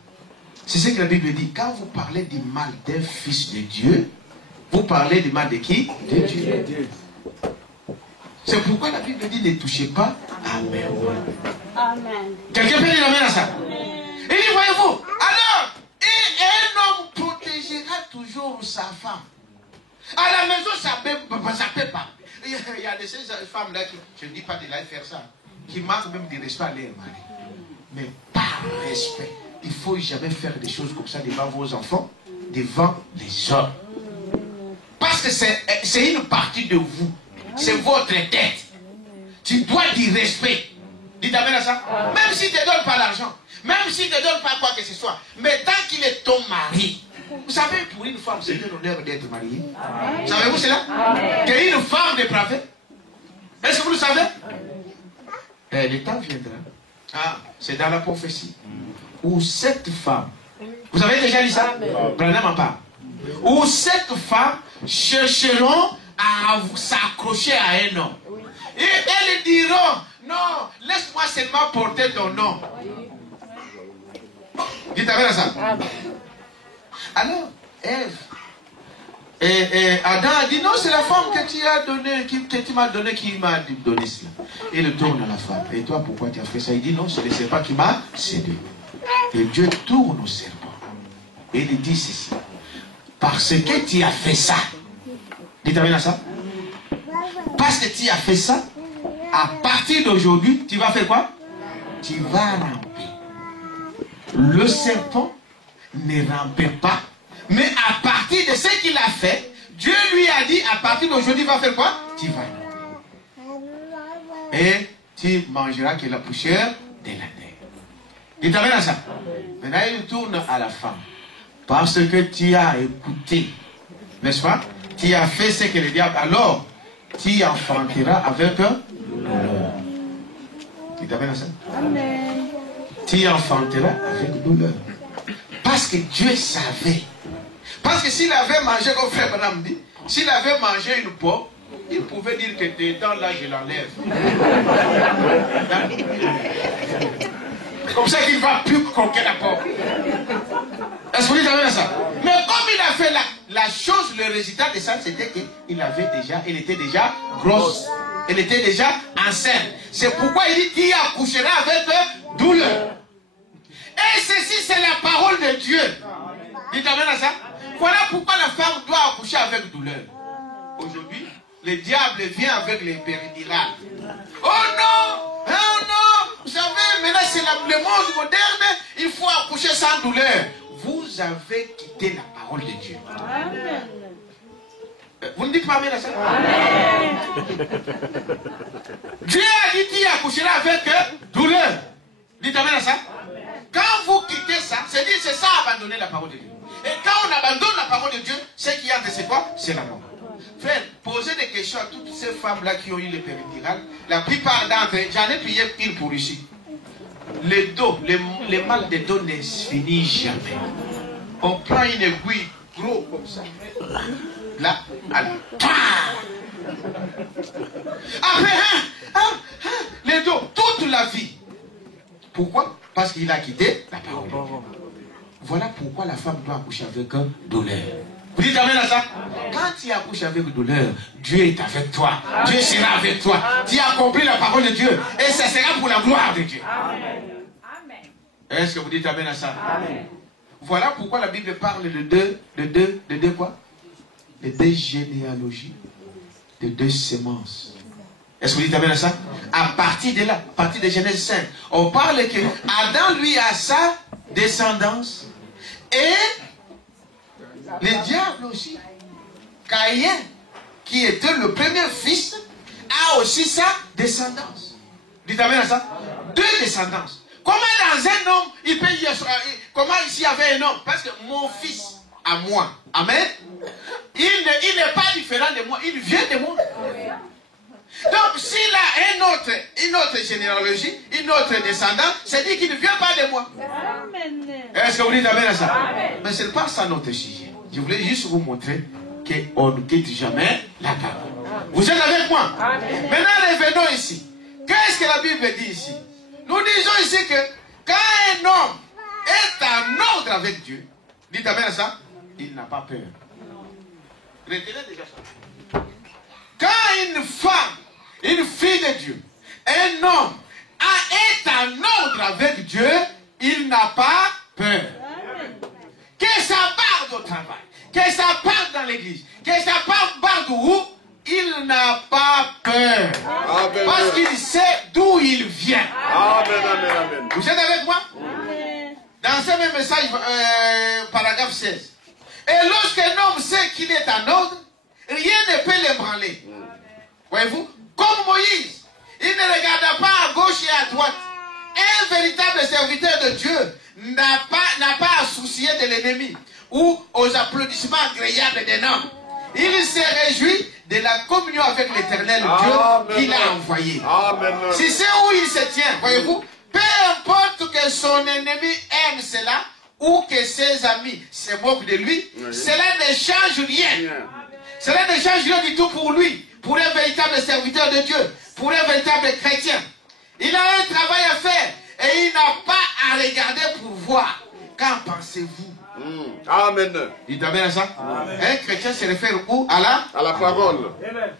C'est ce que la Bible dit. Quand vous parlez du mal d'un fils de Dieu, vous parlez du mal de qui? De Dieu. C'est pourquoi la Bible dit, ne touchez pas. Amen. Amen. Quelqu'un peut dire amen à ça? Et dit, voyez-vous, alors, un homme protégera toujours sa femme. À la maison, ça ne peut pas. Il y a de ces femmes-là qui, je ne dis pas de la faire ça, qui manquent même de respect à leur mari. Mais par respect, il ne faut jamais faire des choses comme ça devant vos enfants, devant les hommes. Parce que c'est une partie de vous. C'est votre tête. Tu dois du respect. Dites amen à ça. Même s'il ne te donne pas l'argent, même s'il ne te donne pas quoi que ce soit, mais tant qu'il est ton mari. Vous savez, pour une femme, c'est un honneur d'être mariée. Savez-vous cela? Qu'une femme dépravée. Est-ce que vous le savez? Le temps viendra. Ah, c'est dans la prophétie. Où cette femme, vous avez déjà lu ça? Branham en parle. Où cette femme chercheront à s'accrocher à un homme. Et elles diront, non, laisse-moi seulement porter ton nom. Dites amen à ça. Alors, Ève, et Adam a dit, non, c'est la femme que tu as donnée, que tu m'as donné, qui m'a donné cela. Et il tourne à la femme. Et toi, pourquoi tu as fait ça? Il dit, non, ce n'est le serpent qui m'a séduit. Et Dieu tourne au serpent. Et il dit ceci. Parce que tu as fait ça. Dites amen à ça. Parce que tu as fait ça, à partir d'aujourd'hui, tu vas faire quoi? Tu vas ramper. Le serpent ne rampait pas, mais à partir de ce qu'il a fait, Dieu lui a dit, à partir d'aujourd'hui, il va faire quoi? Tu vas ramper. Et tu mangeras que la poussière de la terre. Dites amen à ça. Maintenant, il tourne à la femme. Parce que tu as écouté, n'est-ce pas? Tu as fait ce que le diable. Alors, tu enfanteras avec un douleur. Dites amen à ça. Amen. Tu enfanteras avec douleur. Parce que Dieu savait. Parce que s'il avait mangé, comme frère Madame dit, s'il avait mangé une pomme, il pouvait dire que dedans là, je l'enlève. Comme ça qu'il ne va plus croquer la pomme. Est-ce que vous dites amen à ça? Mais comme il a fait la chose, le résultat de ça, c'était qu'elle était déjà grosse. Elle était déjà enceinte. C'est pourquoi il dit qu'il accouchera avec douleur. Et ceci, c'est la parole de Dieu. Dites amen à ça. Voilà pourquoi la femme doit accoucher avec douleur. Aujourd'hui, le diable vient avec les péridurales. Oh non! Oh non! Vous savez, maintenant c'est le monde moderne, il faut accoucher sans douleur. Vous avez quitté la parole de Dieu. Amen. Vous ne dites pas amen à ça? Dieu a dit qu'il accouchera avec douleur. Dites amen à ça? Quand vous quittez ça, c'est ça abandonner la parole de Dieu. Et quand on abandonne la parole de Dieu, ce qui entre, c'est quoi? C'est la mort. Frère, posez des questions à toutes ces femmes-là qui ont eu les péridurales. La plupart d'entre elles, j'en ai prié pile pour ici. Le dos, le mal de dos ne finit jamais. On prend une aiguille gros comme ça. Là, allez. Après, les dos, toute la vie. Pourquoi? Parce qu'il a quitté la parole. Voilà pourquoi la femme doit accoucher avec douleur. Vous dites amen à ça? Quand tu accouches avec douleur, Dieu est avec toi. Dieu sera avec toi. Tu as compris la parole de Dieu. Et ça sera pour la gloire de Dieu. Amen. Est-ce que vous dites amen à ça? Amen. Voilà pourquoi la Bible parle de deux quoi? De deux généalogies, de deux semences. Est-ce que vous dites amen à ça? À partir de là, à partir de Genèse 5, on parle que Adam lui a sa descendance et le diable aussi. Caïn, qui était le premier fils, a aussi sa descendance. Dites amen à ça? Deux descendances. Comment dans un homme, il peut dire, comment ici il y avait un homme? Parce que mon fils à moi, amen, il n'est pas différent de moi, il vient de moi. Donc s'il a une autre généalogie, une autre descendant, c'est dit qu'il ne vient pas de moi. Est-ce que vous dites amen à ça? Amen. Mais ce n'est pas ça notre sujet. Je voulais juste vous montrer qu'on ne quitte jamais la parole. Vous êtes avec moi? Amen. Maintenant revenons ici. Qu'est-ce que la Bible dit ici? Nous disons ici que quand un homme est en ordre avec Dieu, dites amen à ça, il n'a pas peur. Retenez déjà ça. Quand une femme, une fille de Dieu, un homme est en ordre avec Dieu, il n'a pas peur. Que ça parte au travail, que ça parte dans l'église, que ça parte partout, il n'a pas peur. Amen. Parce qu'il sait d'où il vient. Amen, amen, amen. Vous êtes avec moi? Amen. Dans ce même message, paragraphe 16. Et lorsqu'un homme sait qu'il est en ordre, rien ne peut l'ébranler. Voyez-vous? Comme Moïse, il ne regarda pas à gauche et à droite. Un véritable serviteur de Dieu n'a pas à soucier de l'ennemi ou aux applaudissements agréables d'un homme. Il se réjouit de la communion avec l'éternel Dieu qu'il a envoyé. Si c'est où il se tient, voyez-vous, peu importe que son ennemi aime cela ou que ses amis se moquent de lui, cela ne change rien. Cela ne change rien du tout pour lui, pour un véritable serviteur de Dieu, pour un véritable chrétien. Il a un travail à faire et il n'a pas à regarder pour voir. Qu'en pensez-vous? Amen. Dites amen à ça. Amen. Un chrétien se réfère où? À la parole. Amen.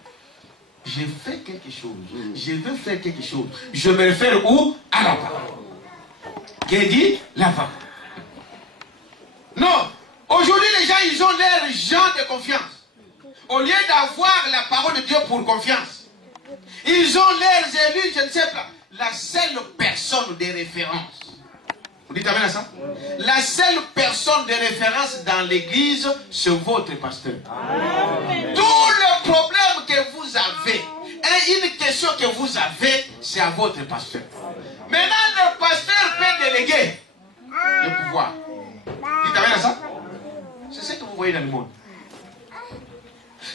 Je fais quelque chose. Je veux faire quelque chose. Je me réfère où? À la parole. Qui dit la parole. Non. Aujourd'hui, les gens, ils ont leurs gens de confiance. Au lieu d'avoir la parole de Dieu pour confiance, ils ont leurs élus, je ne sais pas, la seule personne de référence. Vous dites amen à ça? La seule personne de référence dans l'église, c'est votre pasteur. Amen. Tout le problème que vous avez, et une question que vous avez, c'est à votre pasteur. Maintenant, le pasteur peut déléguer le pouvoir. Dites amen à ça? C'est ce que vous voyez dans le monde.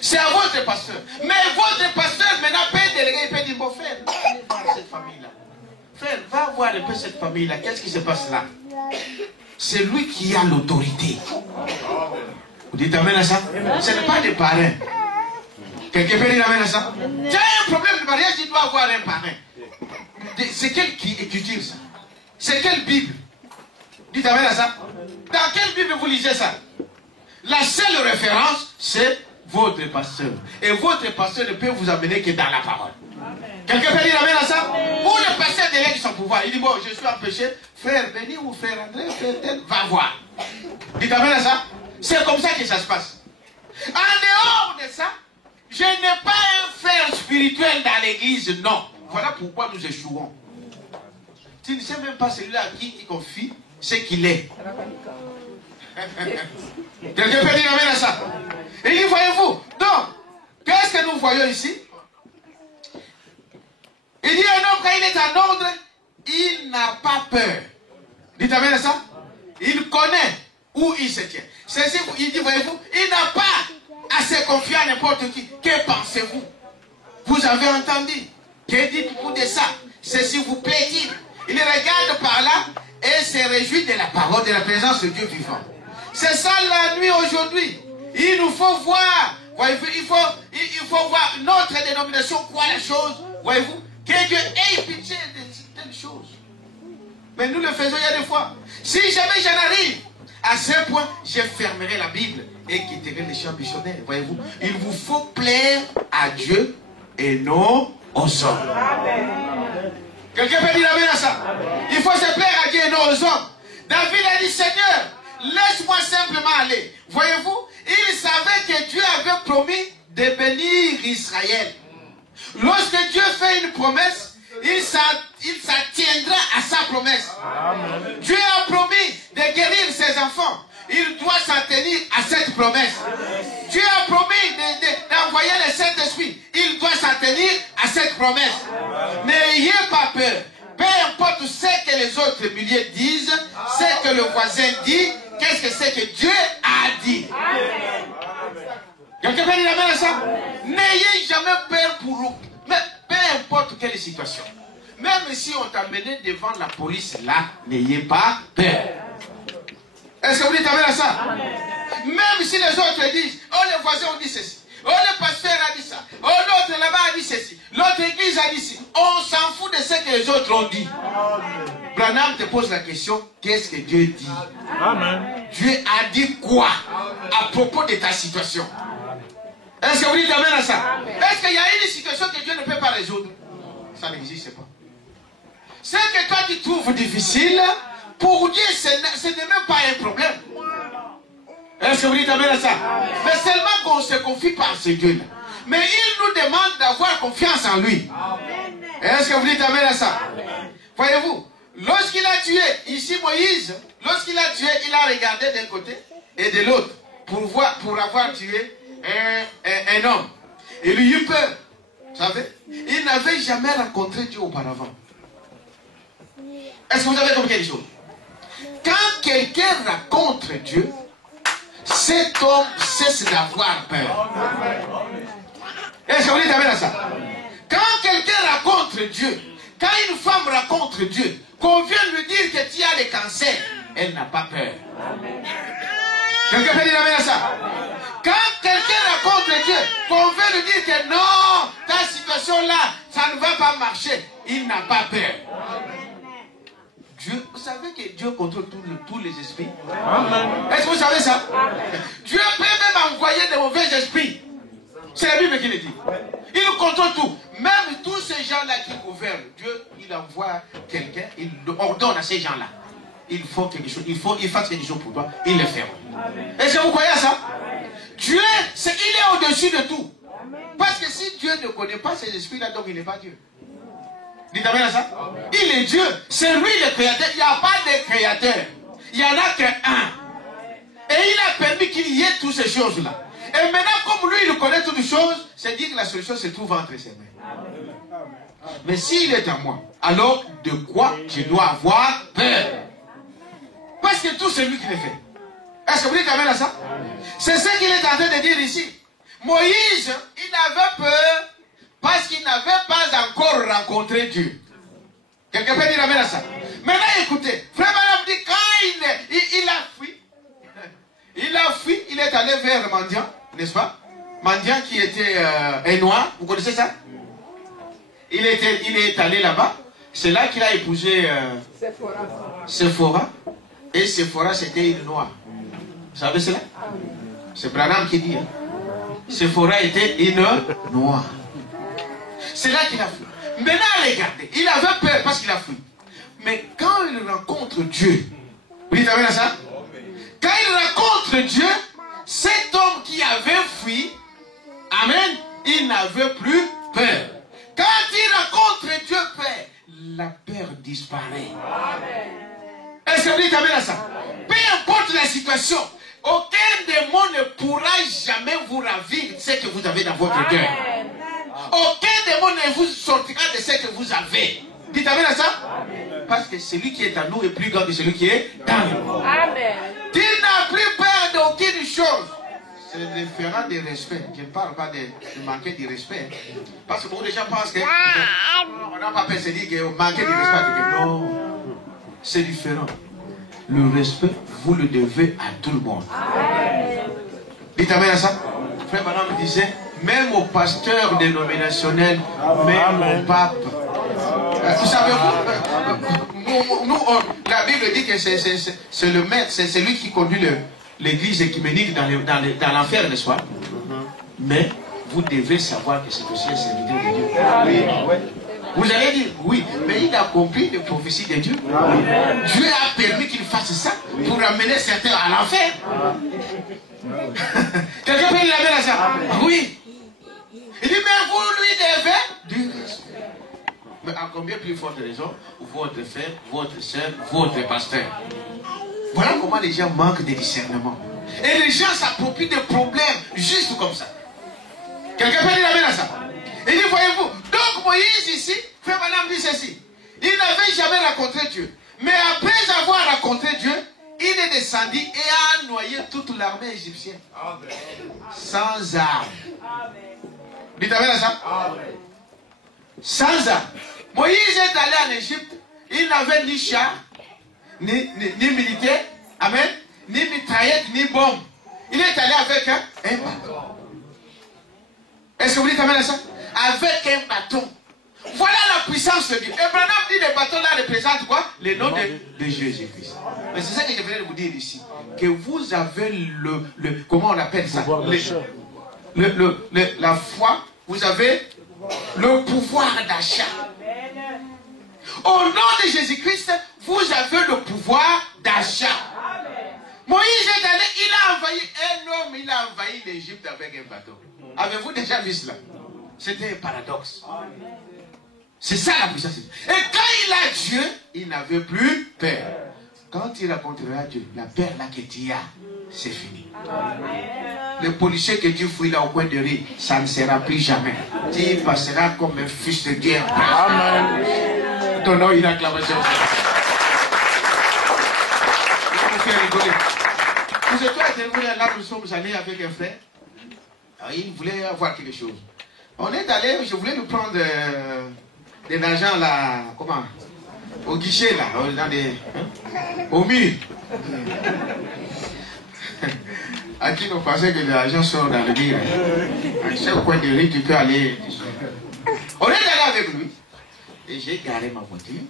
C'est à votre pasteur. Mais votre pasteur maintenant peut déléguer, il peut dire, bon frère, allez voir cette famille-là. Frère, va voir un peu cette famille-là. Qu'est-ce qui se passe là? C'est lui qui a l'autorité. Vous dites amen à ça? Ce n'est pas des parrains. Quelqu'un peut dire amen à ça? Tu as un problème de mariage, tu dois avoir un parrain. C'est quel qui étudie ça? C'est quelle Bible? Dites amen à ça? Dans quelle Bible vous lisez ça? La seule référence, c'est votre pasteur. Et votre pasteur ne peut vous amener que dans la parole. Quelqu'un peut dire amen à ça? Pour le pasteur délègue son pouvoir. Il dit, bon, je suis empêché. Frère Béni ou frère André, frère tel, va voir. Dites amen à ça? C'est comme ça que ça se passe. En dehors de ça, je n'ai pas un frère spirituel dans l'église, non. Voilà pourquoi nous échouons. Tu ne sais même pas celui-là à qui tu confies ce qu'il est. Quelqu'un peut dire amen à ça? Il dit, voyez-vous, donc, qu'est-ce que nous voyons ici? Il dit, un homme, quand il est en ordre, il n'a pas peur. Dites amen à ça? Il connaît où il se tient. Il dit, voyez-vous, il n'a pas à se confier à n'importe qui. Que pensez-vous? Vous avez entendu? Que dites-vous de ça? Ceci vous plaît-il? Il regarde par là et se réjouit de la parole, de la présence de Dieu vivant. C'est ça la nuit aujourd'hui. Il nous faut voir, voyez-vous, il faut voir notre dénomination, quoi la chose, voyez-vous, que Dieu ait pitié de telles choses. Mais nous le faisons il y a des fois. Si jamais j'en arrive à ce point, je fermerai la Bible et quitterai les champs missionnaires, voyez-vous. Il vous faut plaire à Dieu et non aux hommes. Quelqu'un peut dire amen à ça? Il faut se plaire à Dieu et non aux hommes. David a dit, Seigneur, laisse-moi simplement aller. Voyez-vous, il savait que Dieu avait promis de bénir Israël. Lorsque Dieu fait une promesse, il s'attiendra à sa promesse. Amen. Dieu a promis de guérir ses enfants. Il doit s'en tenir à cette promesse. Amen. Dieu a promis d'envoyer le Saint-Esprit. Il doit s'en tenir à cette promesse. N'ayez pas peur. Peu importe ce que les autres milliers disent, ce que le voisin dit, qu'est-ce que c'est que Dieu a dit. Quelqu'un peut dire amen à ça? N'ayez jamais peur pour vous. Mais peu importe quelle situation. Même si on t'a mené devant la police là, n'ayez pas peur. Est-ce que vous dites amen à ça? Même si les autres disent, oh les voisins ont dit ceci, oh le pasteur a dit ça, oh l'autre là-bas a dit ceci, l'autre église a dit ceci, on s'en fout de ce que les autres ont dit. Branham te pose la question, qu'est-ce que Dieu dit? Amen. Dieu a dit quoi à propos de ta situation? Est-ce que vous dites amen à ça? Est-ce qu'il y a une situation que Dieu ne peut pas résoudre? Ça n'existe pas. Ce que toi tu trouves difficile, pour Dieu ce n'est même pas un problème. Est-ce que vous dites amen à ça? Mais seulement qu'on ne se confie pas à ce Dieu-là. Mais il nous demande d'avoir confiance en lui. Est-ce que vous dites amen à ça? Voyez-vous, lorsqu'il a tué, ici Moïse, lorsqu'il a tué, il a regardé d'un côté et de l'autre pour avoir tué un homme. Il lui eut peur. Vous savez, il n'avait jamais rencontré Dieu auparavant. Est-ce que vous avez compris quelque chose? Quand quelqu'un rencontre Dieu, cet homme cesse d'avoir peur. Est-ce que vous dites amen à ça? Quand quelqu'un rencontre Dieu, quand une femme rencontre Dieu, qu'on vient lui dire que tu as le cancer, elle n'a pas peur. Quelqu'un peut dire amen à ça? Quand quelqu'un rencontre Dieu, qu'on veut lui dire que non, ta situation là, ça ne va pas marcher, il n'a pas peur. Dieu, vous savez que Dieu contrôle tous les esprits. Est-ce que vous savez ça? Dieu peut même envoyer des mauvais esprits. C'est la Bible qui le dit. Il contrôle tout. Même tous ces gens-là qui gouvernent, Dieu, il envoie quelqu'un, il ordonne à ces gens-là. Ils font quelque chose, ils fassent quelque chose pour toi, ils le feront. Est-ce que vous croyez à ça? Dieu, il est au-dessus de tout. Parce que si Dieu ne connaît pas ces esprits-là, donc il n'est pas Dieu. Dites amen à ça? Il est Dieu. C'est lui le créateur. Il n'y a pas de créateur. Il n'y en a qu'un. Et il a permis qu'il y ait toutes ces choses-là. Et maintenant, comme lui, il connaît toutes les choses, c'est dire que la solution se trouve entre ses mains. Mais s'il est à moi, alors de quoi je dois avoir peur? Parce que tout c'est lui qui le fait. Est-ce que vous dites amen à ça? C'est ce qu'il est en train de dire ici. Moïse, il avait peur parce qu'il n'avait pas encore rencontré Dieu. Quelqu'un peut dire amen à ça? Maintenant écoutez, frère Madame dit quand il a fui, il est allé vers Mendiant, n'est-ce pas? Mendiant qui était un noir, vous connaissez ça? Il est allé là-bas, c'est là qu'il a épousé Sephora. Et Sephora c'était une noire. Vous savez cela? C'est Branham qui dit. Hein? Sephora était une noire. C'est là qu'il a fui. Maintenant, regardez, il avait peur parce qu'il a fui. Mais quand il rencontre Dieu, vous dites amen à ça? Quand il rencontre Dieu, cet homme qui avait fui, amen, il n'avait plus peur. Quand il rencontre Dieu, Père, la peur disparaît. Est-ce que vous dites amen à ça? Peu importe la situation, aucun démon ne pourra jamais vous ravir de ce que vous avez dans votre cœur. Aucun démon ne vous sortira de ce que vous avez. Dites amen à ça? Parce que celui qui est en nous est plus grand que celui qui est dans nous. Amen. Tu n'as plus peur d'aucune chose. C'est différent de respect. Je ne parle pas de manquer de respect. Parce que beaucoup de gens pensent qu'on n'a pas peur de se dire qu'on manquait de respect. Non, c'est différent. Le respect, vous le devez à tout le monde. Dites amen à ça? Frère Madame me disait, même aux pasteurs dénominationnels, même au pape. Vous savez, nous, la Bible dit que c'est le maître, c'est celui qui conduit l'église écuménique dans l'enfer, n'est-ce pas? Mais vous devez savoir que c'est aussi un serviteur de Dieu. Oui. Vous allez dire, oui, mais il a compris les prophéties de Dieu. Dieu a permis qu'il fasse ça pour amener certains à l'enfer. Quelqu'un peut dire amen à ça? Oui. Il dit, mais vous lui devez du respect. Mais à combien plus forte raison, votre frère, votre soeur, votre pasteur. Voilà comment les gens manquent de discernement. Et les gens s'approprient des problèmes juste comme ça. Quelqu'un peut dire amen à ça? Il dit, voyez-vous, donc Moïse ici, frère Madame dit ceci. Il n'avait jamais rencontré Dieu. Mais après avoir rencontré Dieu, il est descendu et a noyé toute l'armée égyptienne. Amen. Sans armes. Dites amen à ça? Amen. Sans armes. Moïse est allé en Égypte. Il n'avait ni char, ni militaire, amen, ni mitraillette, ni bombe. Il est allé avec un bâton. Est-ce que vous dites amen à ça? Avec un bâton. Voilà la puissance de Dieu. Et Branham dit que les bâtons là représentent quoi? Le nom de Jésus-Christ. Mais c'est ça que je voulais vous dire ici. Que vous avez le comment on appelle ça? La foi. Vous avez le pouvoir d'achat. Au nom de Jésus-Christ, vous avez le pouvoir d'achat. Moïse est allé, il a envahi un homme, il a envahi l'Égypte avec un bateau. Avez-vous déjà vu cela? C'était un paradoxe. C'est ça la puissance. Et quand il a Dieu, il n'avait plus peur. Quand il rencontrera Dieu, la peur là que tu as, c'est fini. Le policier que tu fouilles là au coin de rue, ça ne sera plus jamais. Tu passeras comme un fils de guerre. Amen. Donnons une acclamation. Je vous fais rigoler. Vous êtes intervenus là, nous sommes allés avec un frère. Alors, il voulait avoir quelque chose. On est allé, je voulais nous prendre de l'argent là, comment? Au guichet là, dans des, au mur. À qui nous pensait que l'argent sort dans le mur. À chaque coin de rue, tu peux aller. On est allé avec lui. Et j'ai garé ma voiture.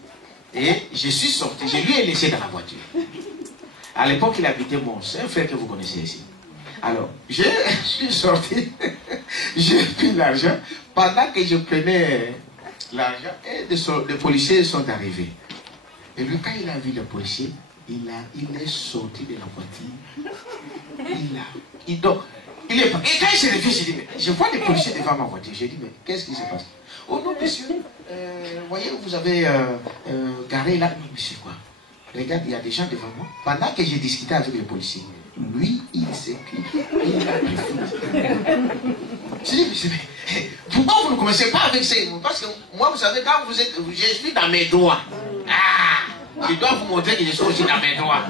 Et je suis sorti. Je lui ai laissé dans la voiture. À l'époque, il habitait Mons, un frère que vous connaissez ici. Alors, je suis sorti. J'ai pris l'argent. Pendant que je prenais l'argent, et les policiers sont arrivés. Et lui, quand il a vu le policier, il est sorti de la voiture. Et quand il s'est levé, j'ai dit, mais je vois les policiers devant ma voiture. J'ai dit, mais qu'est-ce qui se passe? Oh non, monsieur, voyez, vous avez garé là. Non, monsieur, quoi? Regarde, il y a des gens devant moi. Pendant que j'ai discuté avec les policiers, lui, il s'est pris. Il a pris fou. J'ai dit, monsieur, mais pourquoi vous ne commencez pas avec ces mots? Parce que moi, vous savez, quand vous êtes, je suis dans mes droits. Ah, je dois vous montrer que je suis aussi dans mes droits.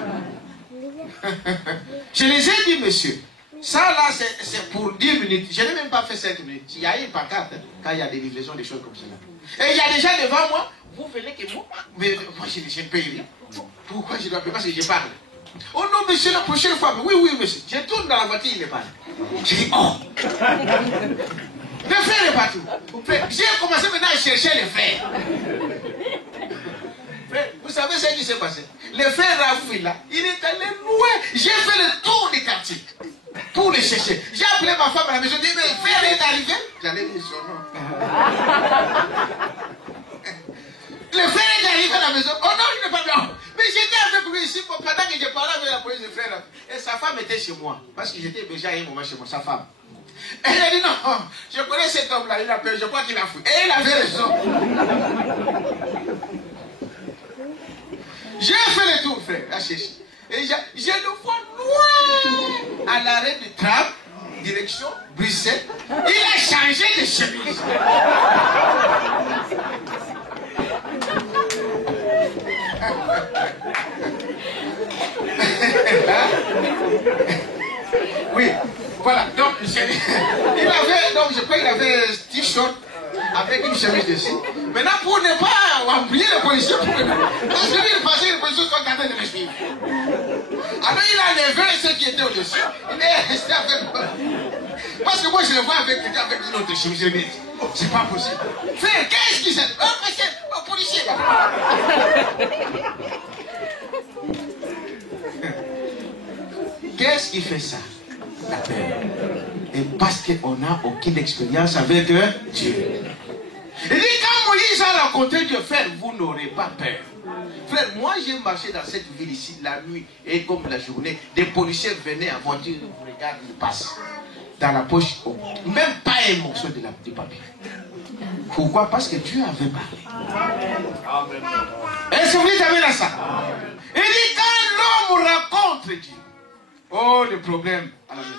Je les ai dit, monsieur, ça là, c'est pour 10 minutes. Je n'ai même pas fait 5 minutes. Il y a une pancarte quand il y a des livraisons, des choses comme cela. Et il y a des gens devant moi, vous venez que moi, mais moi je ne paye rien. Pourquoi je dois payer? Parce que je parle. Oh non, monsieur, la prochaine fois, oui, oui, monsieur. Je tourne dans la voiture, il est pas là. Je dis, oh. Le fer est partout. J'ai commencé maintenant à chercher le fer. Vous savez ce qui s'est passé? Le frère Rafoui là, il est allé loin. J'ai fait le tour des quartiers pour le chercher. J'ai appelé ma femme à la maison, j'ai dit, mais le frère est arrivé. J'allais dire son nom. Le frère est arrivé à la maison. Oh non, il n'est pas bien. Mais j'étais avec lui ici pendant que je parlais avec la police de frère. Et sa femme était chez moi. Parce que j'étais déjà à un moment chez moi, sa femme. Et elle a dit non, je connais cet homme-là, il a peur, je crois qu'il a fouillé. Et il avait raison. J'ai fait le tour, frère, à chercher. Et je le vois loin, à l'arrêt du tram, direction Bruxelles. Il a changé de chemise. Oui, voilà. Donc, je crois qu'il avait un t-shirt avec une chemise dessus. Maintenant, pour ne pas oublier les policiers, parce que lui, il pensait que les policiers sont en train de le suivre. Alors, il a levé ceux qui étaient au-dessus. Il est resté avec moi. Parce que moi, je le vois avec une autre chemise. Je dis, c'est pas possible. Frère, qu'est-ce qui s'est passé? Oh, monsieur, oh, policier. Qu'est-ce qui fait ça? La peur. Et parce qu'on n'a aucune expérience avec Dieu. Il dit, quand Moïse a rencontré Dieu, frère, vous n'aurez pas peur. Frère, moi j'ai marché dans cette ville ici la nuit et comme la journée, des policiers venaient en voiture, vous regardez, ils passent. Dans la poche, même pas un morceau de papier. Pourquoi? Parce que Dieu avait parlé. Est-ce que vous dites amen à ça? Il dit, quand l'homme rencontre Dieu, oh, le problème à la maison.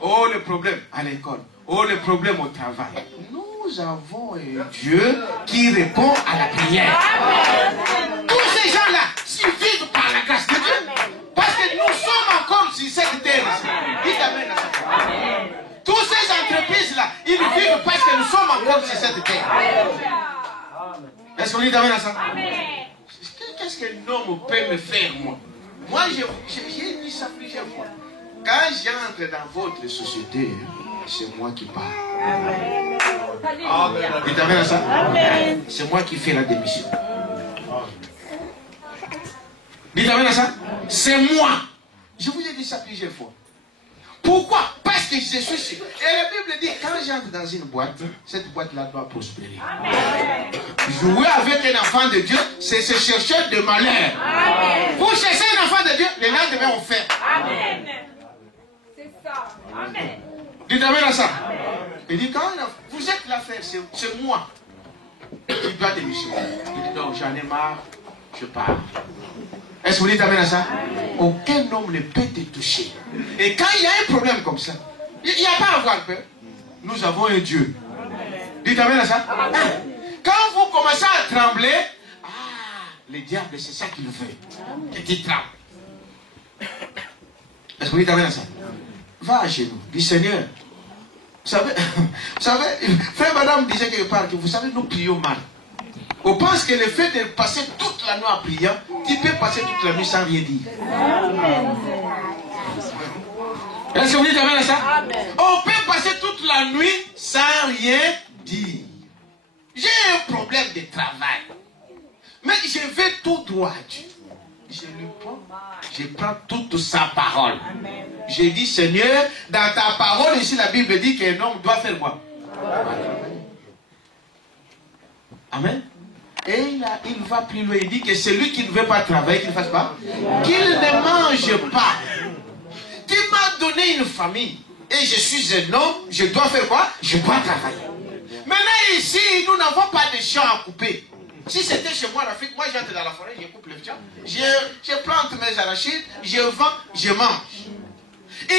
Oh, le problème à l'école. Oh, le problème au travail. Nous nous avons un Dieu qui répond à la prière. Tous ces gens-là, s'ils vivent par la grâce de Dieu, parce que nous sommes encore sur cette terre ici. Dites amen à ça. Toutes ces entreprises-là, ils vivent parce que nous sommes encore sur cette terre. Est-ce qu'on dit amen à ça? Qu'est-ce qu'un homme peut me faire, moi? Moi, j'ai dit ça plusieurs fois. Quand j'entre dans votre société, c'est moi qui parle. Dites amen à ça? C'est moi qui fais la démission. Dites amen à ça? C'est moi. Je vous ai dit ça plusieurs fois. Pourquoi? Parce que je suis sûr. Et la Bible dit, quand j'entre dans une boîte, cette boîte-là doit prospérer. Jouer avec un enfant de Dieu, c'est se chercher de malheur. Vous cherchez un enfant de Dieu, les lendemains on fait. Amen. C'est ça. Amen. Dites amen à ça. Il dit, quand vous êtes l'affaire, c'est moi qui dois démissionner. Il dit, non, j'en ai marre, je pars. Est-ce que vous dites amen à ça? Aucun homme ne peut te toucher. Et quand il y a un problème comme ça, il n'y a pas à avoir peur. Nous avons un Dieu. Dites amen à ça? Quand vous commencez à trembler, le diable, c'est ça qu'il veut. Que tu trembles. Est-ce que vous dites amen à ça? Va à genoux. Dis Seigneur. Vous savez, frère madame disait quelque part que vous savez, nous prions mal. On pense que le fait de passer toute la nuit en priant, tu peux passer toute la nuit sans rien dire. Est-ce que vous dites amen à ça? Amen. On peut passer toute la nuit sans rien dire. J'ai un problème de travail. Mais je vais tout droit à Dieu. Je prends toute sa parole. Amen. Je dis, Seigneur, dans ta parole, ici la Bible dit qu'un homme doit faire quoi? Amen. Et là, il va plus loin. Il dit que celui qui ne veut pas travailler, qu'il ne fasse pas, qu'il ne mange pas. Tu m'as donné une famille. Et je suis un homme, je dois faire quoi? Je dois travailler. Maintenant ici, nous n'avons pas de champs à couper. Si c'était chez moi en Afrique, moi j'entre dans la forêt, je coupe les champs. Je plante mes arachides, je vends, je mange.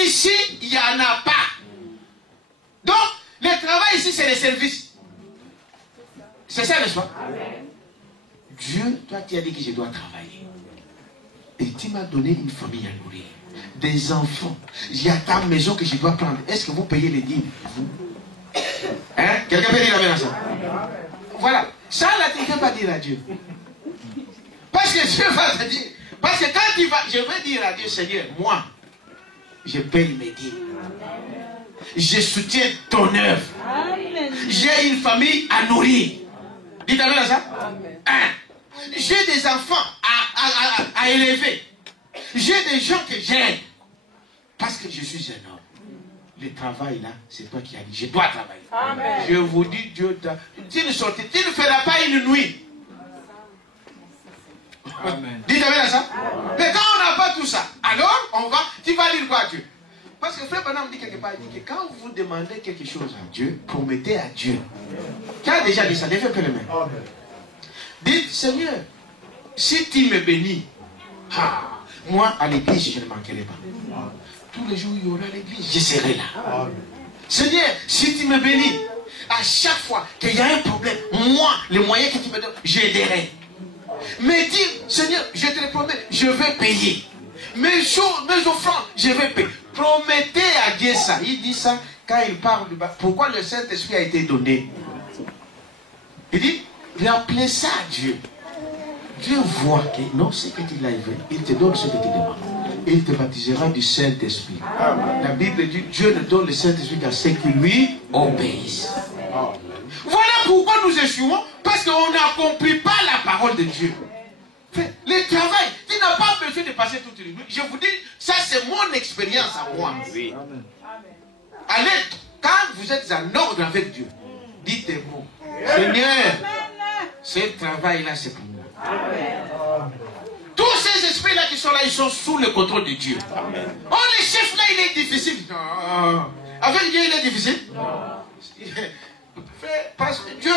Ici, il n'y en a pas. Donc, le travail ici, c'est le service. C'est ça, n'est-ce pas? Dieu, toi, tu as dit que je dois travailler. Et tu m'as donné une famille à nourrir. Des enfants. Il y a ta maison que je dois prendre. Est-ce que vous payez les dîmes? Vous? Hein? Quelqu'un peut dire la même ça? Voilà. Ça, là, tu ne peux pas dire à Dieu. Parce que Dieu va te dire. Parce que quand tu vas, je vais dire à Dieu, Seigneur, moi, je paye mes dîmes. Je soutiens ton œuvre. J'ai une famille à nourrir. Dites amen à ça? J'ai des enfants à élever. J'ai des gens que j'aime. Parce que je suis un homme. Le travail là, c'est toi qui as dit, je dois travailler. Amen. Je vous dis, Dieu, tu ne feras pas une nuit. Amen. Dites amen à ça? Amen. Mais quand on n'a pas tout ça, alors tu vas dire quoi à Dieu? Parce que frère Branham dit quelque part, il dit que quand vous demandez quelque chose à Dieu, promettez à Dieu. Qui a déjà dit ça? Levez un peu les mains. Dites, Seigneur, si tu me bénis, moi à l'église, je ne manquerai pas. Tous les jours, il y aura l'église, je serai là. Seigneur, si tu me bénis, à chaque fois qu'il y a un problème, moi, les moyens que tu me donnes, j'aiderai. Mais dis, Seigneur, je te le promets, je vais payer. Mes offrandes, je vais payer. Promettez à Dieu ça. Il dit ça quand il parle du pourquoi le Saint-Esprit a été donné. Il dit, rappelez ça à Dieu. Dieu voit que non, ce que tu l'as fait, il te donne ce que tu demandes. Il te baptisera du Saint-Esprit. La Bible dit, Dieu ne donne le Saint-Esprit qu'à ceux qui lui obéissent. Voilà pourquoi nous échouons, parce qu'on n'accomplit pas la parole de Dieu. Le travail, tu n'as pas besoin de passer toute une nuit. Je vous dis, ça c'est mon expérience à moi. Oui. Allez, quand vous êtes en ordre avec Dieu, dites des mots. Seigneur, ce travail-là c'est pour moi. Amen. Tous ces esprits-là qui sont là, ils sont sous le contrôle de Dieu. Amen. Oh, le chef-là, il est difficile. Non. Avec Dieu, il est difficile. Non. Parce que Dieu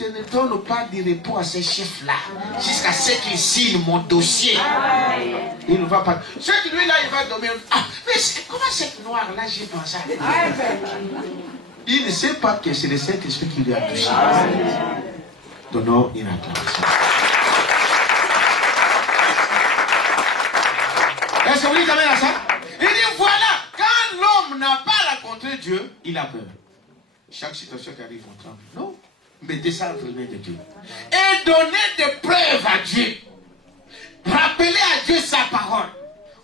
ne donne pas de repos à ces chefs-là jusqu'à ce qu'ils signent mon dossier. Amen. Il ne va pas. Cette nuit-là, il va dormir. Ah, mais comment cette noire-là, j'ai pensé à il ne sait pas que c'est le Saint-Esprit qui lui a touché. Donnons une acclamation. Est-ce que vous dites amen à ça? Il dit voilà, quand l'homme n'a pas rencontré Dieu, il a peur. Chaque situation qui arrive, on tremble. Non, mettez ça entre les mains de Dieu. Et donnez des preuves à Dieu. Rappelez à Dieu sa parole.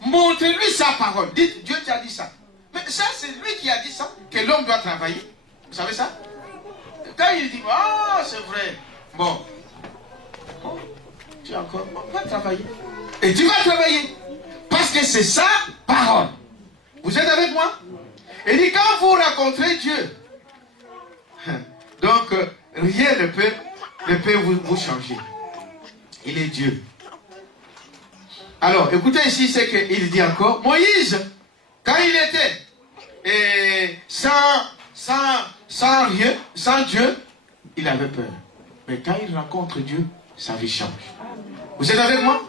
Montrez-lui sa parole. Dites, Dieu t'a dit ça. Mais ça, c'est lui qui a dit ça, que l'homme doit travailler. Vous savez ça? Quand il dit, ah, c'est vrai. Bon, tu as encore, va travailler. Et tu vas travailler. Parce que c'est sa parole. Vous êtes avec moi? Il dit, quand vous rencontrez Dieu, donc rien ne peut vous changer. Il est Dieu. Alors, écoutez ici ce qu'il dit encore. Moïse, quand il était sans Dieu, il avait peur. Mais quand il rencontre Dieu, sa vie change. Vous êtes avec moi?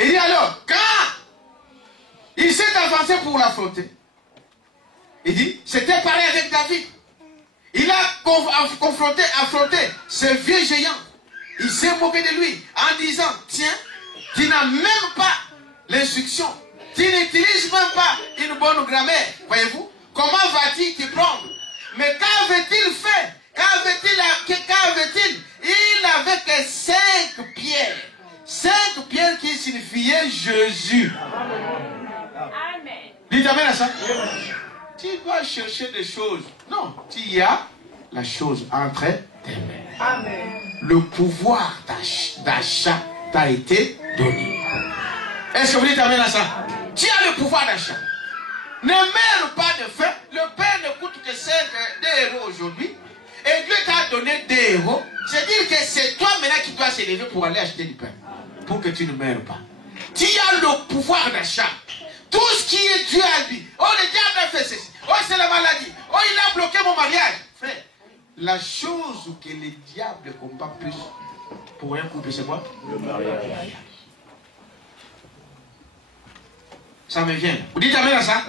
Il dit alors, quand il s'est avancé pour l'affronter, il dit, c'était pareil avec David. Il a affronté ce vieux géant. Il s'est moqué de lui en disant, tiens, tu n'as même pas l'instruction. Tu n'utilises même pas une bonne grammaire. Voyez-vous? Comment va-t-il te prendre? Mais qu'avait-il fait? Qu'avait-il? Il n'avait que 5 pierres. 5 pierres qui signifiaient Jésus. Amen. Dites amen à ça. Tu dois chercher des choses. Non, tu as la chose entre tes mains. Amen. Le pouvoir d'achat t'a été donné. Est-ce que vous dites amen à ça? Tu as le pouvoir d'achat. Ne meurs pas de faim. Le pain ne coûte que 2 € aujourd'hui. Et Dieu t'a donné 2 €. C'est-à-dire que c'est toi maintenant qui dois s'élever pour aller acheter du pain. Pour que tu ne meurs pas. Tu as le pouvoir d'achat. Tout ce qui est Dieu à lui. Oh, le diable a fait ceci. Oh, c'est la maladie. Oh, il a bloqué mon mariage. Frère, la chose que le diable combat plus pour un couple, c'est quoi? Le mariage. Ça me vient. Vous dites amen à ça?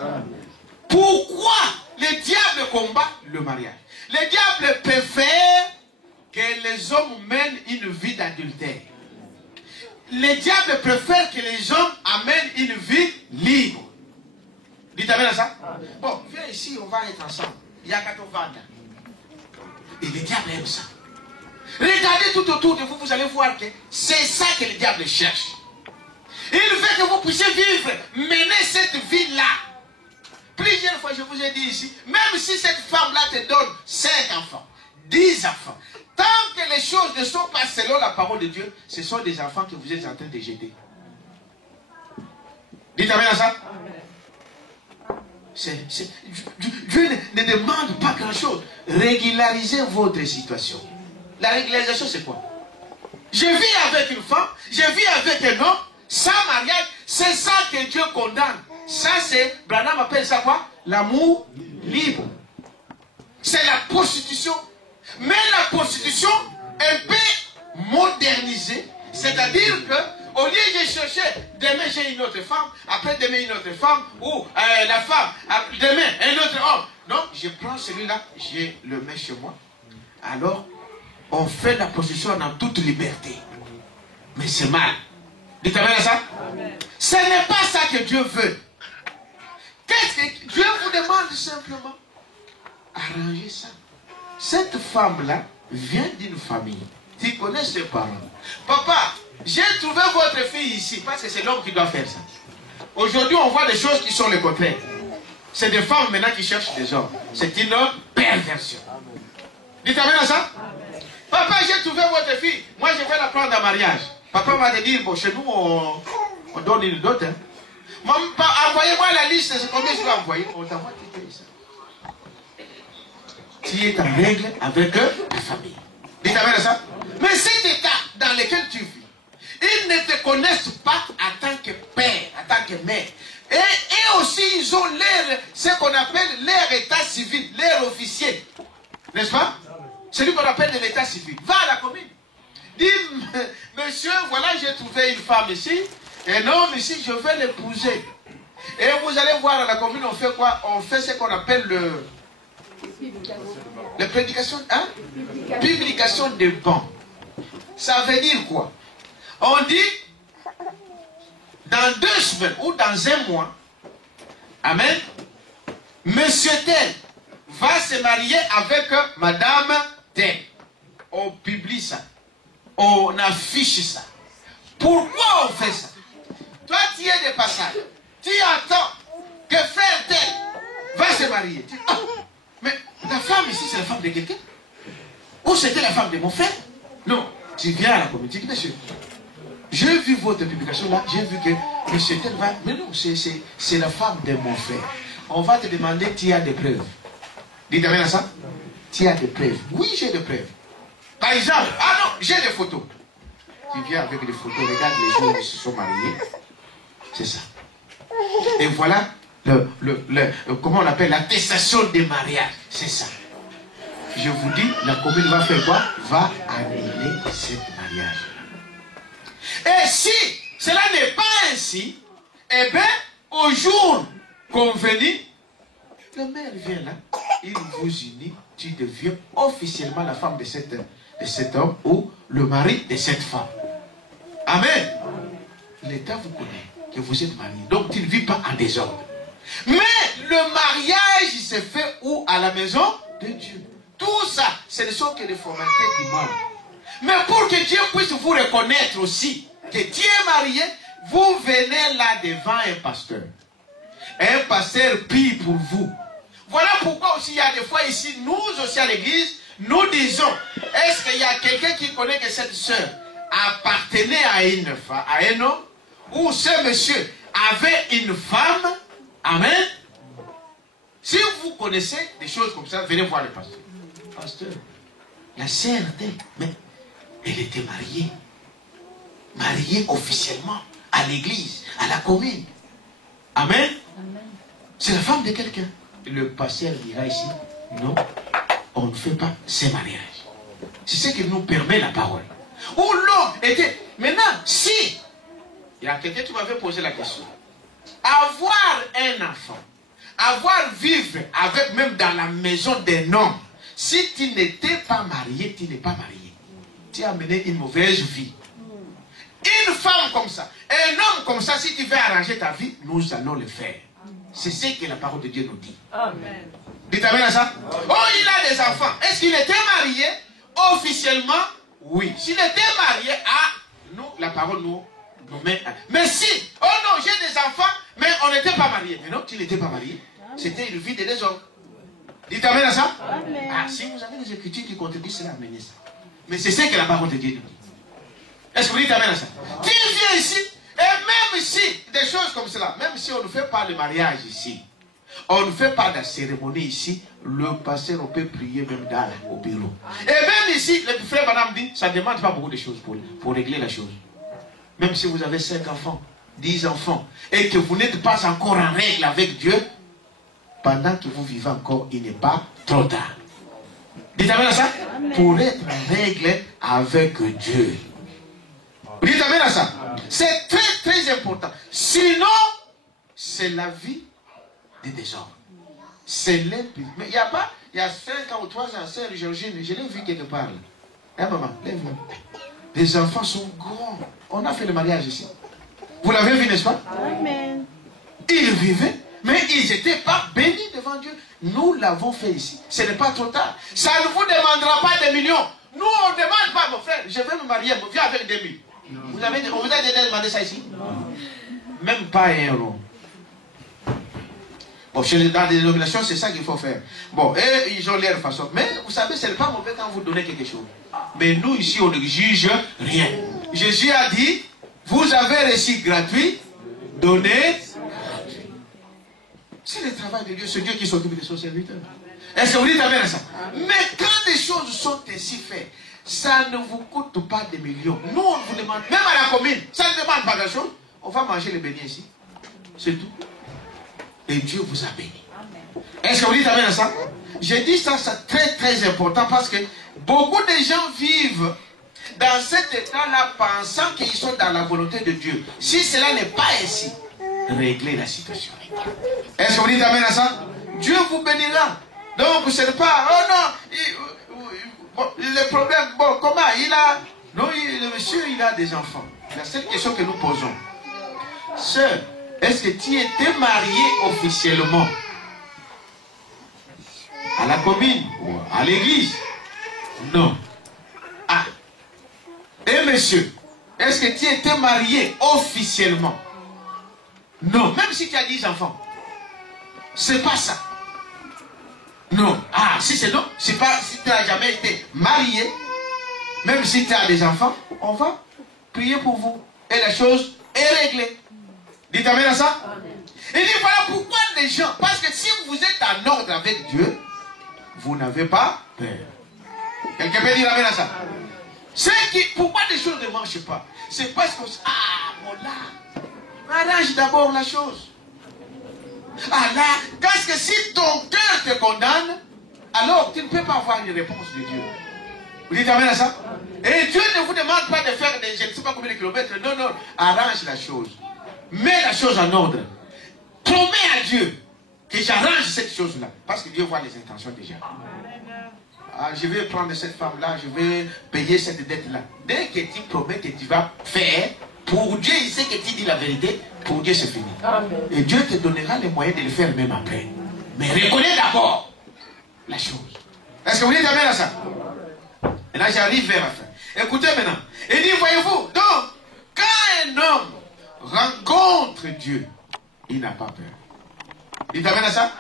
Pourquoi le diable combat le mariage? Le diable préfère que les hommes mènent une vie d'adultère. Le diable préfère que les hommes amènent une vie libre. Dites amen à ça? Bon, viens ici, on va être ensemble. Il y a 4 ventes. Et le diable aime ça. Regardez tout autour de vous, vous allez voir que c'est ça que le diable cherche. Il veut que vous puissiez vivre, mener cette vie-là. Plusieurs fois, je vous ai dit ici, même si cette femme-là te donne 5 enfants, 10 enfants, tant que les choses ne sont pas selon la parole de Dieu, ce sont des enfants que vous êtes en train de jeter. Dites amen à ça? Dieu ne demande pas grand-chose. Régularisez votre situation. La régularisation, c'est quoi? Je vis avec une femme, je vis avec un homme, sans mariage, c'est ça que Dieu condamne. Ça, c'est, Branham appelle ça quoi? L'amour libre. C'est la prostitution. Mais la prostitution, elle peut moderniser. C'est-à-dire que, au lieu de chercher, demain j'ai une autre femme, après demain une autre femme, ou la femme, demain un autre homme. Non, je prends celui-là, je le mets chez moi. Alors, on fait la prostitution en toute liberté. Mais c'est mal. Dites amen à ça? Amen. Ce n'est pas ça que Dieu veut. Qu'est-ce que Dieu vous demande simplement? Arrangez ça. Cette femme-là vient d'une famille. Tu connais ses parents. Papa, j'ai trouvé votre fille ici parce que c'est l'homme qui doit faire ça. Aujourd'hui, on voit des choses qui sont le contraire. C'est des femmes maintenant qui cherchent des hommes. C'est une perversion. Dites amen à ça? Amen. Papa, j'ai trouvé votre fille. Moi, je vais la prendre en mariage. Papa va te dire, bon, chez nous, on donne une dot. Hein. Envoyez-moi la liste, c'est combien je dois envoyer. On t'envoie ça. Tu es en règle avec ta famille. Dites amen à ça? Mais cet état dans lequel tu vis, ils ne te connaissent pas en tant que père, en tant que mère. Et aussi, ils ont ce qu'on appelle leur état civil, leur officier. N'est-ce pas? C'est lui qu'on appelle de l'état civil. Va à la commune. Dis, monsieur, voilà, j'ai trouvé une femme ici, un homme ici, je vais l'épouser. Et vous allez voir à la commune, on fait quoi? On fait ce qu'on appelle Les prédications, hein? Publication de bans. Ça veut dire quoi? On dit, dans 2 semaines ou dans 1 mois, amen, monsieur tel va se marier avec madame tel. On publie ça. On affiche ça. Pourquoi on fait ça? Toi, tu es de passage. Tu attends que frère tel va se marier. Tu dis, ah, mais la femme ici, c'est la femme de quelqu'un? Ou c'était la femme de mon frère? Non. Tu viens à la communauté, tu dis, monsieur, j'ai vu votre publication là, j'ai vu que monsieur tel va... Mais non, c'est la femme de mon frère. On va te demander, tu as des preuves. Dites amen à ça? Tu as des preuves. Oui, j'ai des preuves. Par exemple, ah non, j'ai des photos. Tu viens avec des photos, regarde les jours où ils se sont mariés. C'est ça. Et voilà, comment on appelle, l'attestation des mariages. C'est ça. Je vous dis, la commune va faire quoi? Va annuler ce mariage. Et si cela n'est pas ainsi, eh bien, au jour convenu, le maire vient là, il vous unit, tu deviens officiellement la femme de cet homme ou le mari de cette femme. Amen. L'État vous connaît, que vous êtes marié, donc tu ne vis pas en désordre. Mais le mariage se fait où? À la maison de Dieu. Tout ça, ce ne sont que des formalités du monde. Mais pour que Dieu puisse vous reconnaître aussi que Dieu est marié, vous venez là devant un pasteur. Un pasteur prie pour vous. Voilà pourquoi aussi il y a des fois ici, nous aussi à l'église, nous disons, est-ce qu'il y a quelqu'un qui connaît que cette soeur appartenait à un homme, ou ce monsieur avait une femme? Amen. Si vous connaissez des choses comme ça, venez voir le pasteur. Pasteur, la sœur, mais elle était mariée. Mariée officiellement à l'église, à la commune. Amen. C'est la femme de quelqu'un. Le pasteur dira ici, non, on ne fait pas ces mariages. C'est ce qui nous permet la parole. Où l'homme était... Maintenant, si il y a quelqu'un qui m'avait posé la question, avoir un enfant, vivre avec, même dans la maison d'un homme, si tu n'étais pas marié, tu n'es pas marié. Tu as mené une mauvaise vie. Une femme comme ça, un homme comme ça, si tu veux arranger ta vie, nous allons le faire. C'est ce que la parole de Dieu nous dit. Amen. Dites amen à ça? Oh, il a des enfants. Est-ce qu'il était marié? Officiellement, oui. S'il était marié, nous, la parole nous met. Mais si, oh non, j'ai des enfants, mais on n'était pas marié. Mais non, tu n'étais pas marié. C'était une vie de désordre. Dites amen à ça? Amen. Ah, si vous avez des écritures qui contribuent, c'est amenez ça. Mais c'est ce que la parole de Dieu nous dit. Est-ce que vous dites amen à ça? Tu viens ici, et même si, des choses comme cela, même si on ne fait pas le mariage ici, on ne fait pas de cérémonie ici, le pasteur, on peut prier même au bureau. Et même ici, le frère madame dit, ça ne demande pas beaucoup de choses pour régler la chose. Même si vous avez 5 enfants, 10 enfants, et que vous n'êtes pas encore en règle avec Dieu, pendant que vous vivez encore, il n'est pas trop tard. Dites amen à ça? Amen. Pour être en règle avec Dieu. Vous dites amen à ça? C'est très très important. Sinon, c'est la vie des désordres. C'est l'impudence. Mais il n'y a pas, il y a 5 ans ou 3 ans, sœur Georgine, je l'ai vu quelque part. Hein, maman, lève-moi. Les enfants sont grands. On a fait le mariage ici. Vous l'avez vu, n'est-ce pas? Amen. Ils vivaient, mais ils n'étaient pas bénis devant Dieu. Nous l'avons fait ici. Ce n'est pas trop tard. Ça ne vous demandera pas des millions. Nous, on ne demande pas, mon frère, je vais me marier, viens avec 2 000. On vous a déjà demandé ça ici? Non. Même pas 1 euro. Bon, dans les dénominations, c'est ça qu'il faut faire. Bon, et ils ont leur façon. Mais vous savez, ce n'est pas mauvais quand vous donnez quelque chose. Mais nous, ici, on ne juge rien. Jésus a dit, vous avez reçu gratuit, donnez gratuit. C'est le travail de Dieu, c'est Dieu qui s'occupe de son serviteur. Est-ce que vous dites amen à ça? Mais quand des choses sont ainsi faites, ça ne vous coûte pas des millions. Nous, on vous demande, même à la commune, ça ne demande pas grand-chose. On va manger les beignets ici. C'est tout. Et Dieu vous a béni. Est-ce que vous dites amen à ça? Je dis ça, c'est très très important parce que beaucoup de gens vivent dans cet état-là pensant qu'ils sont dans la volonté de Dieu. Si cela n'est pas ainsi, réglez la situation. Est-ce que vous dites amen à ça? Dieu vous bénira. Donc, ce n'est pas, oh non, bon, le problème, bon, comment il a, non, le monsieur, il a des enfants. La seule question que nous posons, sœur, est-ce que tu étais mariée officiellement à la commune ou à l'église? Non. Ah. Et monsieur, est-ce que tu étais marié officiellement? Non. Même si tu as 10 enfants. C'est pas ça. Non. Ah, si c'est non, c'est pas, si tu n'as jamais été marié, même si tu as des enfants, on va prier pour vous. Et la chose est réglée. Dites amen à ça. Il dit voilà pourquoi les gens, parce que si vous êtes en ordre avec Dieu, vous n'avez pas peur. Quelqu'un peut dire amen à ça. Pourquoi les choses ne marchent pas? C'est parce que, ah, bon là, arrange d'abord la chose. Ah là, parce que si ton cœur te condamne, alors tu ne peux pas avoir une réponse de Dieu. Vous dites amen à ça? Et Dieu ne vous demande pas de faire des, je ne sais pas combien de kilomètres. Non, non, arrange la chose. Mets la chose en ordre. Promets à Dieu que j'arrange cette chose-là. Parce que Dieu voit les intentions déjà. Ah, je vais prendre cette femme-là, je vais payer cette dette-là. Dès que tu promets que tu vas faire, pour Dieu, il sait que tu dis la vérité, pour Dieu c'est fini. Et Dieu te donnera les moyens de le faire même après. Mais reconnais d'abord la chose. Est-ce que vous dites amen à ça? Et là j'arrive vers la fin. Écoutez maintenant. Il dit, voyez-vous, donc, quand un homme rencontre Dieu, il n'a pas peur. Dites amen à ça?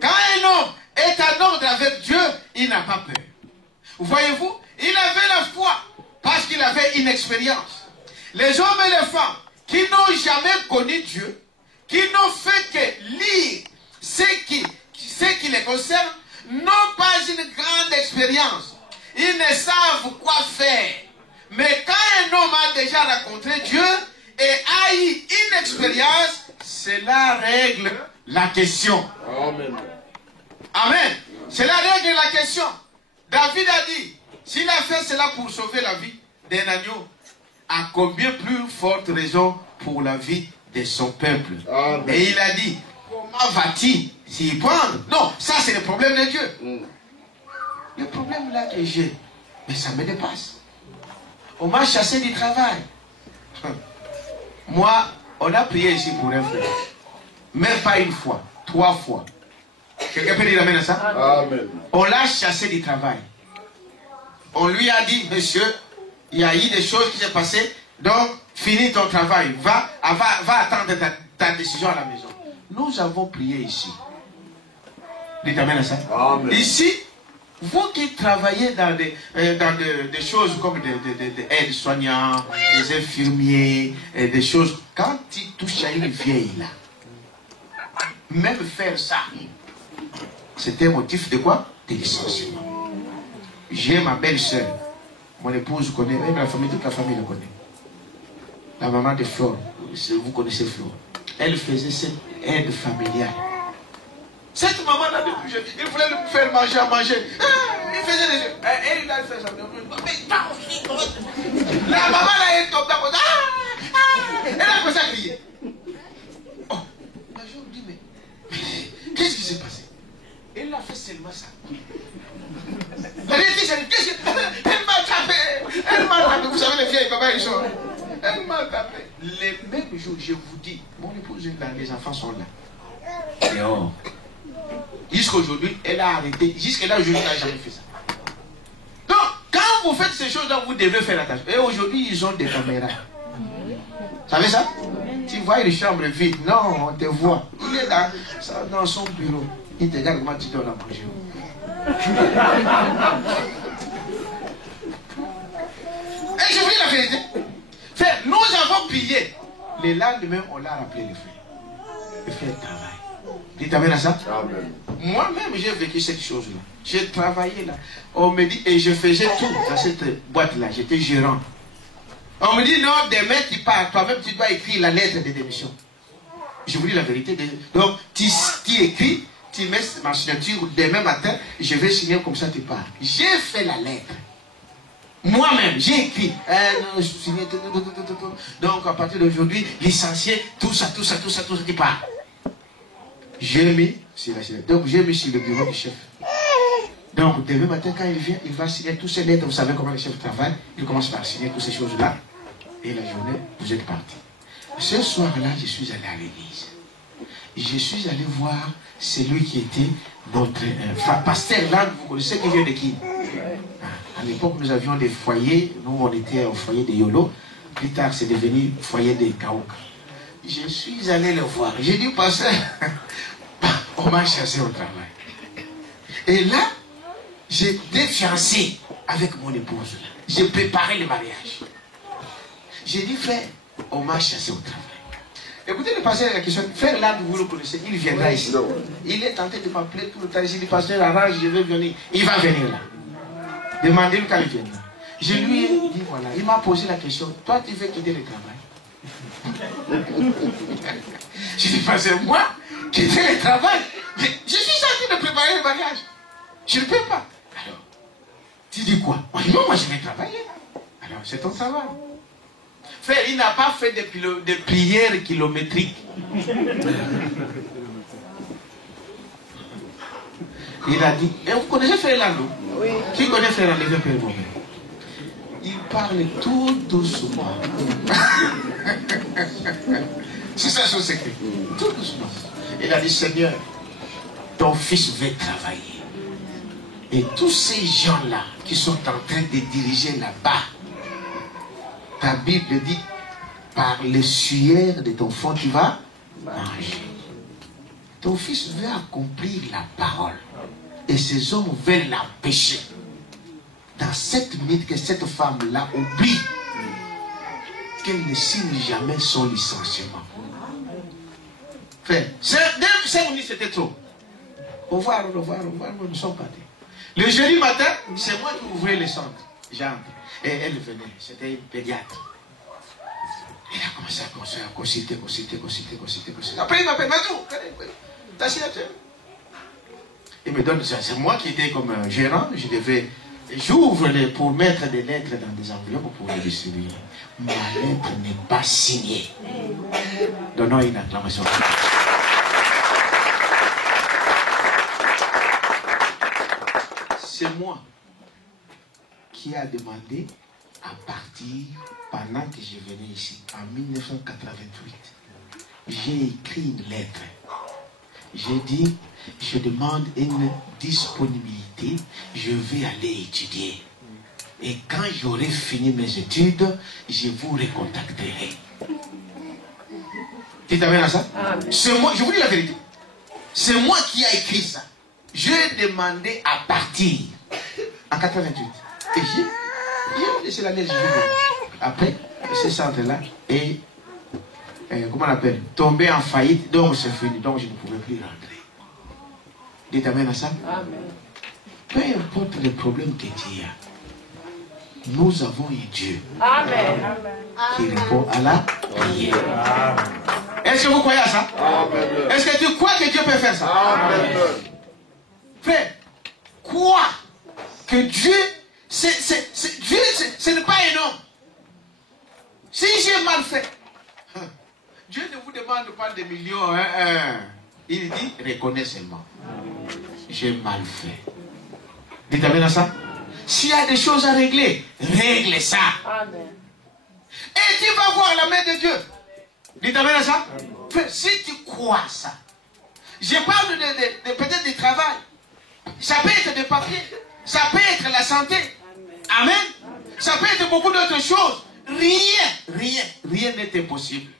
Quand un homme est en ordre avec Dieu, il n'a pas peur. Voyez-vous, il avait la foi parce qu'il avait une expérience. Les hommes et les femmes qui n'ont jamais connu Dieu, qui n'ont fait que lire ce qui les concerne, n'ont pas une grande expérience. Ils ne savent quoi faire. Mais quand un homme a déjà rencontré Dieu et a eu une expérience, cela règle la question. Amen. Amen. Cela règle la question. David a dit, s'il a fait cela pour sauver la vie d'un agneau, à combien plus forte raison pour la vie de son peuple? Amen. Et il a dit, comment va-t-il s'y prendre? Non, ça c'est le problème de Dieu. Le problème là que j'ai, mais ça me dépasse. On m'a chassé du travail. Moi, on a prié ici pour un frère. Même pas une fois, 3 fois. Quelqu'un peut dire amen à ça? Amen. On l'a chassé du travail. On lui a dit, monsieur, il y a eu des choses qui s'est passées, donc finis ton travail. Va attendre ta décision à la maison. Nous avons prié ici. Dites amen à ça. Amen. Ici, vous qui travaillez dans des choses comme des aides-soignants, des infirmiers, et des choses, quand tu touches à une vieille là, même faire ça, c'était un motif de quoi? De licenciement. J'ai ma belle-sœur, mon épouse connaît, même la famille, toute la famille le connaît. La maman de Flore, vous connaissez Flore. Elle faisait cette aide familiale. Cette maman-là, depuis jeune, il voulait lui faire manger à manger. Il faisait des choses. Et il a fait ça. Mais pas aussi. La maman là, elle tombe comme ça. Elle a commencé à crier. Oh, un jour, je me dis, mais qu'est-ce qui s'est passé? Elle a fait seulement ça. Elle m'a tapé. Elle m'a tapé. Vous savez, les vieilles, comment ils sont. Elle m'a tapé. Les mêmes jours, je vous dis, mon épouse est là, les enfants sont là. Dehors. Jusqu'à aujourd'hui, elle a arrêté. Jusqu'à là, aujourd'hui, elle n'a jamais fait ça. Donc, quand vous faites ces choses-là, vous devez faire attention. Et aujourd'hui, ils ont des caméras. Vous savez ça? Tu vois une chambre vide. Non, on te voit. Il est dans son bureau. Il te regarde comment tu donnes à manger. Et je vous dis la vérité. Frère, nous avons prié. Le lendemain, on l'a rappelé les frères. Les frères travaillent. Dites amen à ça? Amen. Moi-même, j'ai vécu cette chose-là. J'ai travaillé là. On me dit, et je faisais tout dans cette boîte-là. J'étais gérant. On me dit, non, demain tu pars. Toi-même, tu dois écrire la lettre de démission. Je vous dis la vérité. Donc, tu écris, tu mets ma signature. Demain matin, je vais signer comme ça, tu pars. J'ai fait la lettre. Moi-même, j'ai écrit. Non, je signe. Donc, à partir d'aujourd'hui, licencié, tout ça, tu pars. J'ai mis sur la signature. Donc, j'ai mis sur le bureau du chef. Donc, demain matin, quand il vient, il va signer tous ces lettres. Vous savez comment les chefs travaillent. Il commence par signer toutes ces choses-là. Et la journée, vous êtes parti. Ce soir-là, je suis allé à l'église. Je suis allé voir celui qui était notre pasteur là, vous connaissez qui vient de qui? À l'époque, nous avions des foyers. Nous, on était au foyer de Yolo. Plus tard, c'est devenu foyer de Kaoka. Je suis allé le voir. J'ai dit, pasteur, on m'a chassé au travail. Et là, j'étais fiancé avec mon épouse. J'ai préparé le mariage. J'ai dit, frère, on m'a chassé au travail. Écoutez le pasteur la question. Frère, là, vous le connaissez, il viendra ici. Il est tenté de m'appeler tout le temps. Il dit, pasteur, arrange, je vais venir. Il va venir là. Demandez-lui quand il viendra. Je lui ai dit, voilà, il m'a posé la question, toi, tu veux quitter le travail? Je dis, pasteur, moi, quitter le travail? Je suis en train de préparer le mariage. Je ne peux pas. Alors, tu dis quoi? Non, moi, je vais travailler. Alors, c'est ton travail. Frère, il n'a pas fait de prières kilométriques. Il a dit, et vous connaissez Frère Lando? Oui. Qui connaît Frère Lando? Il parle tout doucement. C'est ça son secret. Tout doucement. Il a dit, Seigneur, ton fils veut travailler. Et tous ces gens-là qui sont en train de diriger là-bas, ta Bible dit, par le suaire de ton front, tu vas manger. Ton fils veut accomplir la parole. Et ces hommes veulent l'empêcher. Dans cette minute que cette femme-là oublie qu'elle ne signe jamais son licenciement. Frère, 5 minutes c'était trop. Au revoir, nous sommes partis. Le jeudi matin, c'est moi qui ouvrais les centres. J'entre. Et elle venait, c'était une pédiatre. Il a commencé à consulter. Après, il m'appelle, Matou, ta signature. Il me donne ça. C'est moi qui étais comme un gérant. J'ouvre pour mettre des lettres dans des enveloppes pour les distribuer. Ma lettre n'est pas signée. Donnons une acclamation. C'est moi qui a demandé à partir pendant que je venais ici, en 1988. J'ai écrit une lettre. J'ai dit, je demande une disponibilité, je vais aller étudier. Et quand j'aurai fini mes études, je vous recontacterai. Tu t'amènes à ça? C'est moi, je vous dis la vérité. C'est moi qui ai écrit ça. J'ai demandé à partir en 88. Et j'ai laissé la lettre. Après, ce centre-là est, comment on appelle, tombé en faillite, donc c'est fini, donc je ne pouvais plus rentrer. Dites amen à ça. Amen. Peu importe le problème que tu as, nous avons un Dieu qui répond à la prière. Est-ce que vous croyez à ça? Amen. Est-ce que tu crois que Dieu peut faire ça? Amen. Frère, crois que Dieu, Dieu, ce n'est pas un homme. Si j'ai mal fait, Dieu ne vous demande pas des millions. Il dit, reconnais seulement. J'ai mal fait. Dites amen à ça. S'il y a des choses à régler, règle ça. Amen. Et tu vas voir la main de Dieu. Dites amen à ça. Frère, si tu crois ça, je parle de peut-être du travail. Ça peut être des papiers. Ça peut être la santé. Amen. Ça peut être beaucoup d'autres choses. Rien n'est impossible.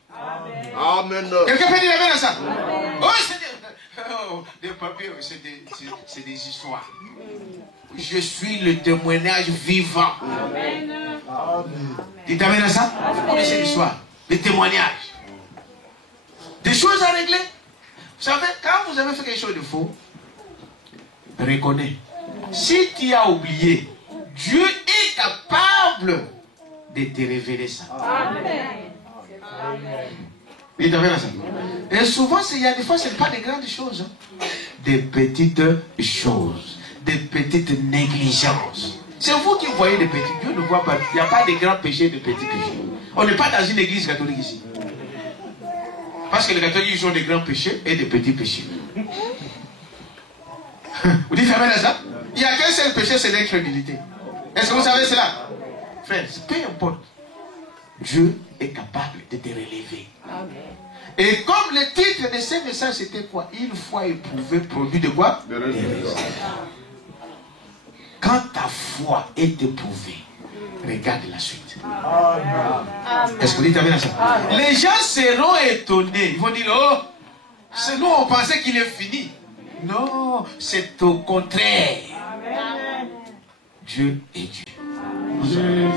Amen. Quelqu'un peut dire amen à ça? Amen. Oh, des papiers, c'est des histoires. Je suis le témoignage vivant. Amen. Dites amen à ça? Vous connaissez l'histoire. Les témoignages. Des choses à régler. Vous savez, quand vous avez fait quelque chose de faux, reconnais. Si tu as oublié, Dieu est capable de te révéler ça. Amen. Et souvent, il y a des fois, ce n'est pas des grandes choses. Hein. Des petites choses. Des petites négligences. C'est vous qui voyez des petits. Dieu ne voit pas. Il n'y a pas de grands péchés, de petits péchés. On n'est pas dans une église catholique ici. Parce que les catholiques, ils ont des grands péchés et des petits péchés. Vous dites amen à ça? Il n'y a qu'un seul péché, c'est l'incrédulité. Est-ce que vous savez cela? Frère, peu importe. Dieu est capable de te relever. Et comme le titre de ce message, c'était quoi? Une fois éprouvé, produit de quoi? De résultats. Quand ta foi est éprouvée, regarde la suite. Est-ce que vous dites amen à ça? Les gens seront étonnés. Ils vont dire, oh, nous on pensait qu'il est fini. Non, c'est au contraire. Dieu est Dieu. Je suis